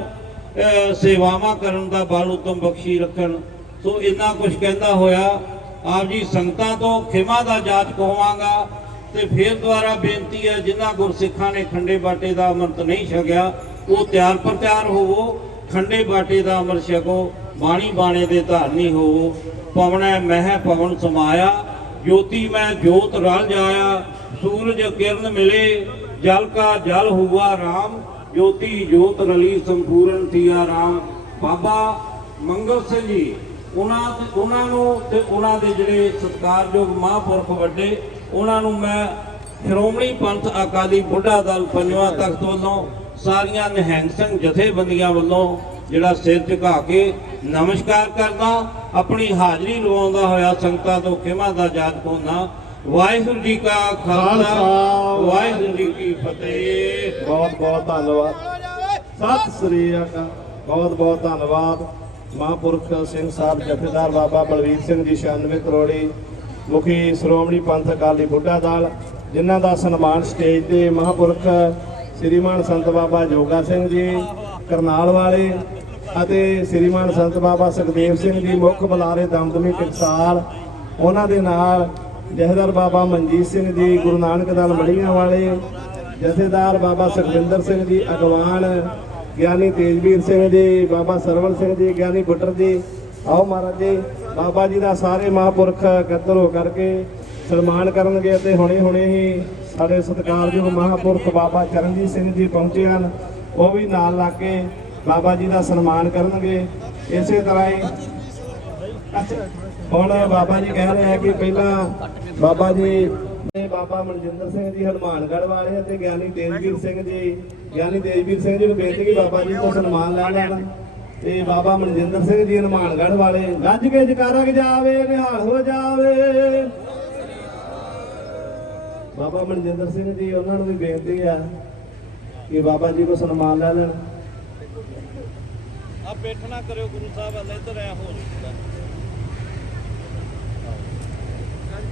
ਸੇਵਾਵਾਂ ਕਰਨ ਦਾ ਬਲ ਉਤਮ ਬਖਸ਼ੀ ਰੱਖਣ। ਸੋ ਇੰਨਾ ਕੁਝ ਕਹਿੰਦਾ ਹੋਇਆ ਆਪ ਜੀ ਸੰਗਤਾਂ ਤੋਂ ਖਿਮਾ ਦਾ ਜਾਚ ਕਹਾਂਗਾ ਤੇ ਫਿਰ ਦੁਆਰਾ ਬੇਨਤੀ ਹੈ, ਜਿਨ੍ਹਾਂ ਗੁਰਸਿੱਖਾਂ ਨੇ ਖੰਡੇ ਬਾਟੇ ਦਾ ਅੰਮ੍ਰਿਤ ਨਹੀਂ ਛਕਿਆ, ਉਹ ਤਿਆਰ ਪਰ ਤਿਆਰ ਹੋਵੋ, ਖੰਡੇ ਬਾਟੇ ਦਾ ਅੰਮ੍ਰਿਤ ਛਕੋ, ਬਾਣੀ ਬਾਣੇ ਦੇ ਧਾਰਨੀ ਹੋਵੋ। ਪਵਨੈ ਮਹਿ ਪਵਨ ਸਮਾਇਆ, ਜੋਤੀ ਮੈਂ ਜੋਤ ਰਲ ਜਾਇਆ, ਸੂਰਜ ਕਿਰਨ ਮਿਲੇ, ਜਲ ਕਾ ਜਲ ਹੁਆ ਰਾਮ, ਜੋਤੀ ਜੋਤ ਰਲੀ ਸੰਪੂਰਨ ਥੀਆ ਰਾਮ। ਬਾਬਾ ਮੰਗਲ ਸਿੰਘ ਜੀ। ਉਹਨਾਂ ਤੇ ਉਹਨਾਂ ਨੂੰ ਤੇ ਉਹਨਾਂ ਦੇ ਜਿਹੜੇ ਸਤਿਕਾਰਯੋਗ ਮਹਾਂਪੁਰਖ ਵੱਡੇ ਉਹਨਾਂ ਨੂੰ ਮੈਂ ਸ਼੍ਰੋਮਣੀ ਪੰਥ ਅਕਾਲੀ ਬੁੱਢਾ ਦਲ ਪੰਜਵਾਂ ਤਖਤ ਵੱਲੋਂ ਸਾਰੀਆਂ ਨਿਹੰਗ ਸਿੰਘ ਜਥੇਬੰਦੀਆਂ ਵੱਲੋਂ ਜਿਹੜਾ ਸਿਰ ਝੁਕਾ ਕੇ ਨਮਸਕਾਰ ਕਰਦਾ ਆਪਣੀ ਹਾਜ਼ਰੀ ਲਵਾਉਂਦਾ ਹੋਇਆ ਸੰਗਤਾਂ ਤੋਂ ਖਿਮਾ ਦਾ ਜਾਤ ਪਾਉਂਦਾ। ਵਾਹਿਗੁਰੂ ਜੀ ਕਾ ਖਾਲਸਾ ਵਾਹਿਗੁਰੂ ਜੀ ਕੀ ਫਤਿਹ। ਬਹੁਤ ਬਹੁਤ ਧੰਨਵਾਦ। ਸਤਿ ਸ੍ਰੀ ਅਕਾਲ। ਬਹੁਤ ਬਹੁਤ ਧੰਨਵਾਦ। ਮਹਾਂਪੁਰਖ ਸਿੰਘ ਸਾਹਿਬ ਜਥੇਦਾਰ ਬਾਬਾ ਬਲਵੀਰ ਸਿੰਘ ਜੀ 96 ਕਰੋੜੀ ਮੁਖੀ ਸ਼੍ਰੋਮਣੀ ਪੰਥ ਅਕਾਲੀ ਬੁੱਢਾ ਦਲ, ਜਿਨ੍ਹਾਂ ਦਾ ਸਨਮਾਨ ਸਟੇਜ ਤੇ ਮਹਾਂਪੁਰਖ ਸ੍ਰੀਮਾਨ ਸੰਤ ਬਾਬਾ ਜੋਗਾ ਸਿੰਘ ਜੀ, ਕਰਨਾਲ ਵਾਲੇ ਅਤੇ ਸ੍ਰੀਮਾਨ ਸੰਤ ਬਾਬਾ ਸੁਖਦੇਵ ਸਿੰਘ ਜੀ, ਮੁੱਖ ਬੁਲਾਰੇ ਦਮਦਮੀ ਟਕਸਾਲ, ਉਹਨਾਂ ਦੇ ਨਾਲ ਜਥੇਦਾਰ ਬਾਬਾ ਮਨਜੀਤ ਸਿੰਘ ਜੀ, ਗੁਰੂ ਨਾਨਕ ਦਲ ਮੜੀਆਂ ਵਾਲੇ, ਜਥੇਦਾਰ ਬਾਬਾ ਸੁਖਵਿੰਦਰ ਸਿੰਘ ਜੀ, ਅਗਵਾਨ ਗਿਆਨੀ ਤੇਜਵੀਰ ਸਿੰਘ ਜੀ, ਬਾਬਾ ਸਰਵਣ ਸਿੰਘ ਜੀ, ਗਿਆਨੀ ਬੁੱਟਰ ਜੀ, ਆਓ ਮਹਾਰਾਜ ਜੀ, ਬਾਬਾ ਜੀ ਦਾ ਸਾਰੇ ਮਹਾਂਪੁਰਖ ਇਕੱਤਰ ਹੋ ਕਰਕੇ ਸਨਮਾਨ ਕਰਨਗੇ ਅਤੇ ਹੁਣੇ ਹੁਣੇ ਹੀ ਸਾਡੇ ਸਤਿਕਾਰਯੋਗ ਮਹਾਂਪੁਰਖ ਬਾਬਾ ਚਰਨਜੀਤ ਸਿੰਘ ਜੀ ਪਹੁੰਚੇ ਹਨ। ਉਹ ਵੀ ਨਾਲ ਲੱਗ ਕੇ ਬਾਬਾ ਜੀ ਦਾ ਸਨਮਾਨ ਕਰਨਗੇ। ਇਸੇ ਤਰ੍ਹਾਂ ਹੀ ਹੁਣ ਬਾਬਾ ਜੀ ਕਹਿ ਰਹੇ ਆ ਕਿ ਪਹਿਲਾਂ ਬਾਬਾ ਜੀ ਨੇ ਬਾਬਾ ਮਨਜਿੰਦਰ ਸਿੰਘ ਜੀ ਹਨੂਮਾਨਗੜ੍ਹ ਵਾਲੇ ਅਤੇ ਗਿਆਨੀ ਤੇਜਵੀਰ ਸਿੰਘ ਜੀ, ਗਿਆਨੀ ਤੇਜਵੀਰ ਸਿੰਘ ਜੀ ਨੂੰ ਬੇਨਤੀ ਕਿ ਬਾਬਾ ਜੀ ਤੋਂ ਸਨਮਾਨ ਲੈ ਲੈਣ ਤੇ ਬਾਬਾ ਮਨਜਿੰਦਰ ਸਿੰਘ ਜੀ ਹਨੂਮਾਨਗੜ੍ਹ ਵਾਲੇ, ਗੱਜ ਕੇ ਜਕਾਰਾ ਜਾਵੇ ਨਿਹਾਲ ਹੋ ਜਾਵੇ। ਬਾਬਾ ਮਨਜਿੰਦਰ ਸਿੰਘ ਜੀ, ਉਹਨਾਂ ਨੂੰ ਵੀ ਬੇਨਤੀ ਆ ਕਿ ਬਾਬਾ ਜੀ ਕੋ ਸਨਮਾਨ ਲੈ ਲੈਣ। ਆ ਬੈਠਣਾ ਕਰਿਓ ਗੁਰੂ ਸਾਹਿਬ ਅੱਲੇ ਇੱਧਰ ਆ ਹੋ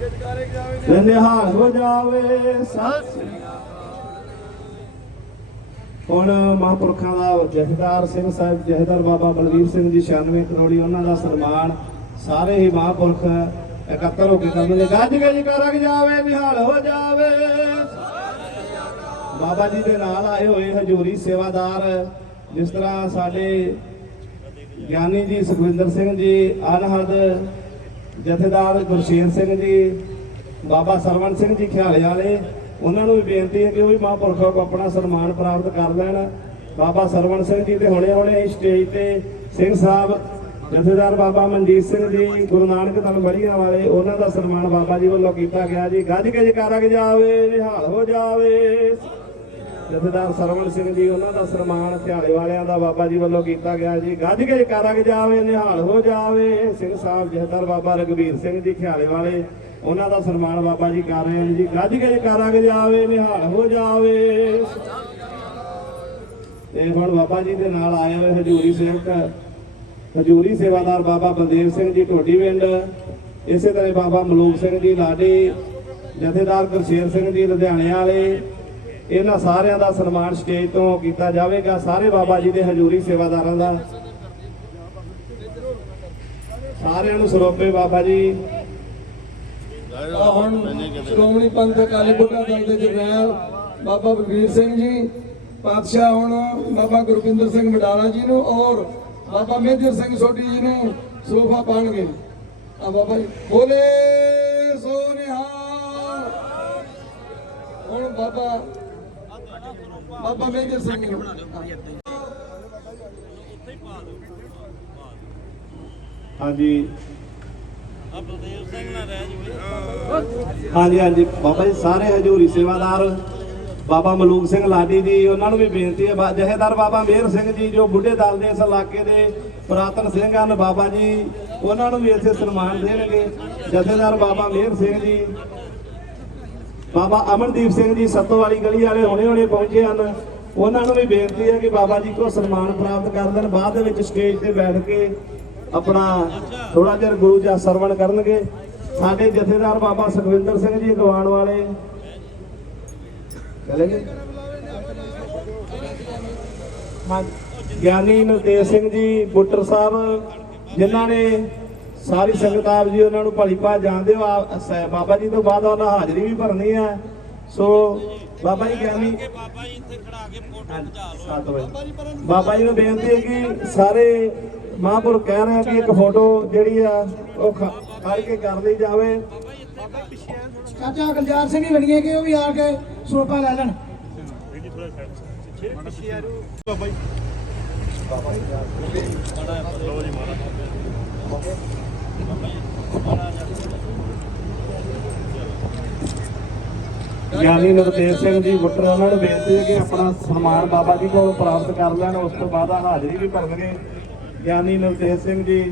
ਤੇ ਨਿਹਾਲ ਹੋ ਜਾਵੇ ਸਤਿ ਸ੍ਰੀ ਹੁਣ ਮਹਾਂਪੁਰਖਾਂ ਦਾ ਜਥੇਦਾਰ ਸਿੰਘ ਸਾਹਿਬ, ਜਥੇਦਾਰ ਬਾਬਾ ਬਲਵੀਰ ਸਿੰਘ ਜੀ 96 ਕਰੋੜੀ, ਉਹਨਾਂ ਦਾ ਸਨਮਾਨ ਸਾਰੇ ਹੀ ਮਹਾਂਪੁਰਖ ਇਕੱਤਰ ਹੋ ਕੇ ਕਰਨਗੇ ਗੱਜ ਕੇ ਜਕਾਰਾ ਜਾਵੇ, ਨਿਹਾਲ ਹੋ ਜਾਵੇ। ਬਾਬਾ ਜੀ ਦੇ ਨਾਲ ਆਏ ਹੋਏ ਹਜੂਰੀ ਸੇਵਾਦਾਰ, ਜਿਸ ਤਰ੍ਹਾਂ ਸਾਡੇ ਗਿਆਨੀ ਜੀ ਸੁਖਵਿੰਦਰ ਸਿੰਘ ਜੀ, ਅਨਹਦ ਜਥੇਦਾਰ ਗੁਰਸ਼ੇਰ ਸਿੰਘ ਜੀ, ਬਾਬਾ ਸਰਵਣ ਸਿੰਘ ਜੀ ਖਿਆਲੇ ਵਾਲੇ, ਉਹਨਾਂ ਨੂੰ ਵੀ ਬੇਨਤੀ ਹੈ ਕਿ ਉਹ ਵੀ ਮਹਾਂਪੁਰਖਾਂ ਕੋ ਆਪਣਾ ਸਨਮਾਨ ਪ੍ਰਾਪਤ ਕਰ ਲੈਣ। ਬਾਬਾ ਸਰਵਣ ਸਿੰਘ ਜੀ ਦੇ ਹੁਣੇ ਹੁਣੇ ਹੀ ਸਟੇਜ ਤੇ ਸਿੰਘ ਸਾਹਿਬ, ਜਥੇਦਾਰ ਬਾਬਾ ਮਨਜੀਤ ਸਿੰਘ ਜੀ, ਗੁਰੂ ਨਾਨਕ ਧੰਨ ਬੜੀਆਂ ਵਾਲੇ, ਉਹਨਾਂ ਦਾ ਸਨਮਾਨ ਬਾਬਾ ਜੀ ਵੱਲੋਂ ਕੀਤਾ ਗਿਆ ਜੀ। ਗੱਜ ਕੇ ਜਕਾਰਾ ਕੇ ਜਾਵੇ ਨਿਹਾਲ ਹੋ ਜਾਵੇ। ਜਥੇਦਾਰ ਸਰਵਣ ਸਿੰਘ ਜੀ, ਉਹਨਾਂ ਦਾ ਸਨਮਾਨ ਹਥਿਆਲੇ ਵਾਲਿਆਂ ਦਾ ਬਾਬਾ ਜੀ ਵੱਲੋਂ ਕੀਤਾ ਗਿਆ ਜੀ। ਗੱਜ ਕੇ ਜਕਾਰਾ ਕੇ ਜਾਵੇ, ਨਿਹਾਲ ਹੋ ਜਾਵੇ। ਸਿੰਘ ਸਾਹਿਬ ਜਥੇਦਾਰ ਬਾਬਾ ਰਗਵੀਰ ਸਿੰਘ ਜੀ ਖਿਆਲੇ ਵਾਲੇ, ਉਹਨਾਂ ਦਾ ਸਨਮਾਨ ਬਾਬਾ ਜੀ ਕਰ ਰਹੇ ਨੇ ਜੀ। ਗੱਜ ਕੇ ਜਕਾਰਾ ਕੇ ਜਾਵੇ, ਨਿਹਾਲ ਹੋ ਜਾਵੇ। ਤੇ ਹੁਣ ਬਾਬਾ ਜੀ ਦੇ ਨਾਲ ਆਏ ਹੋਏ ਹਜੂਰੀ ਸੇਵਕ, ਹਜੂਰੀ ਸੇਵਾਦਾਰ ਬਾਬਾ ਬਲਦੇਵ ਸਿੰਘ ਜੀ, ਢੋਡੀ ਪਿੰਡ। ਇਸੇ ਤਰ੍ਹਾਂ ਬਾਬਾ ਮਲੂਕ ਸਿੰਘ ਜੀ, ਲਾਡੀ, ਜਥੇਦਾਰ ਗੁਰਸ਼ੇਰ ਸਿੰਘ ਜੀ, ਲੁਧਿਆਣੇ ਵਾਲੇ ਇਹਨਾਂ ਸਾਰਿਆਂ ਦਾ ਸਨਮਾਨ ਸਟੇਜ ਤੋਂ ਕੀਤਾ ਜਾਵੇਗਾ। ਸਾਰੇ ਬਾਬਾ ਜੀ ਦੇ ਹਜੂਰੀ ਸੇਵਾਦਾਰਾਂ ਦਾ। ਸਾਰਿਆਂ ਨੂੰ ਸਰੋਪੇ ਬਾਬਾ ਜੀ। ਹੁਣ ਸ਼੍ਰੋਮਣੀ ਪੰਥ ਅਕਾਲੀ ਬੁੱਢਾ ਦਲ ਦੇ ਜਰਨੈਲ ਬਾਬਾ ਬਲਵੀਰ ਸਿੰਘ ਜੀ, ਪਾਤਸ਼ਾਹ ਹੁਣ ਬਾਬਾ ਗੁਰਪਿੰਦਰ ਸਿੰਘ ਵਡਾਲਾ ਜੀ ਨੂੰ ਔਰ ਬਾਬਾ ਮੇਜਰ ਸਿੰਘ ਸੋਢੀ ਜੀ ਨੂੰ ਸੋਫਾ ਪਾਣਗੇ। ਆ ਬਾਬਾ ਜੀ, ਬੋਲੇ ਸੋ ਹੁਣ ਬਾਬਾ ਬਾਬਾ ਮੇਜਰ ਸਿੰਘ ਨੂੰ ਹਾਂਜੀ ਹਾਂਜੀ ਹਾਂਜੀ। ਬਾਬਾ ਜੀ ਸਾਰੇ ਹਜੂਰੀ ਸੇਵਾਦਾਰ ਬਾਬਾ ਮਲੂਕ ਸਿੰਘ ਲਾਡੀ ਜੀ ਉਹਨਾਂ ਨੂੰ ਵੀ ਬੇਨਤੀ ਹੈ ਜਥੇਦਾਰ ਬਾਬਾ ਮੇਹਰ ਸਿੰਘ ਜੀ ਜੋ ਬੁੱਢੇ ਦਲ ਦੇ ਇਸ ਇਲਾਕੇ ਦੇ ਪੁਰਾਤਨ ਸਿੰਘ ਹਨ ਬਾਬਾ ਜੀ ਉਹਨਾਂ ਨੂੰ ਵੀ ਇੱਥੇ ਸਨਮਾਨ ਦੇਣਗੇ। ਜਥੇਦਾਰ ਬਾਬਾ ਮੇਹਰ ਸਿੰਘ ਜੀ ਬਾਬਾ ਅਮਨਦੀਪ ਸਿੰਘ ਜੀ ਸੱਤੋ ਵਾਲੀ ਗਲੀ ਵਾਲੇ ਹੁਣੇ ਹੁਣੇ ਪਹੁੰਚੇ ਹਨ। ਉਹਨਾਂ ਨੂੰ ਵੀ ਬੇਨਤੀ ਹੈ ਕਿ ਬਾਬਾ ਜੀ ਕੋ ਸਨਮਾਨ ਪ੍ਰਾਪਤ ਕਰ ਦੇਣ ਬਾਅਦ ਦੇ ਵਿੱਚ ਸਟੇਜ ਤੇ ਬੈਠ ਕੇ ਆਪਣਾ ਥੋੜਾ ਜਿਹਾ ਗੁਰੂ ਜੀ ਸਰਵਣ ਕਰਨਗੇ। ਸਾਡੇ ਜਥੇਦਾਰ ਬਾਬਾ ਸੁਖਵਿੰਦਰ ਸਿੰਘ ਜੀ ਗਵਾਣ ਵਾਲੇ। ਚਲੇ ਗਏ? ਗਿਆਨੀ ਨਵਤੇਜ ਸਿੰਘ ਜੀ ਬੁੱਟਰ ਸਾਹਿਬ, ਜਿਨ੍ਹਾਂ ਨੇ ਸਾਰੀ ਸੰਗਤ ਆਪ ਜੀ ਉਹਨਾਂ ਨੂੰ ਭਲੀ ਭਾਅ ਜਾਣਦੇ ਹੋ। ਬਾਬਾ ਜੀ ਤੋਂ ਬਾਅਦ ਉਹਨਾਂ ਹਾਜ਼ਰੀ ਵੀ ਭਰਨੀ ਹੈ। ਸੋ ਬਾਬਾ ਜੀ ਗਿਆਨੀ ਕਿ ਬਾਬਾ ਜੀ ਇੱਥੇ ਖੜਾ ਕੇ ਫੋਟੋ ਖਿਚਾ ਲਓ। ਬਾਬਾ ਜੀ ਨੂੰ ਬੇਨਤੀ ਹੈ ਕਿ ਸਾਰੇ ਮਹਾਂਪੁਰਖ ਕਹਿ ਰਹੇ ਆ ਕਿ ਇੱਕ ਫੋਟੋ ਜਿਹੜੀ ਆ ਉਹ ਖੜ ਕੇ ਕਰ ਲਈ ਜਾਵੇ। ਚਾਚਾ ਗਲਜਾਰ ਸਿੰਘ ਹੀ ਬਣੀਏ ਕਿ ਉਹ ਵੀ ਆ ਕੇ ਸਰੋਪਾ ਲੈ ਲੈਣ। ਗਿਆਨੀ ਨਵਤੇਜ ਸਿੰਘ ਜੀ ਬੁੱਟਰ ਉਹਨਾਂ ਨੂੰ ਬੇਨਤੀ ਹੈ ਕਿ ਆਪਣਾ ਸਨਮਾਨ ਬਾਬਾ ਜੀ ਕੋਲੋਂ ਪ੍ਰਾਪਤ ਕਰ ਲੈਣ, ਉਸ ਤੋਂ ਬਾਅਦ ਹਾਜ਼ਰੀ ਵੀ ਭਰਨਗੇ। ਗਿਆਨੀ ਨਵਤੇਜ ਸਿੰਘ ਜੀ।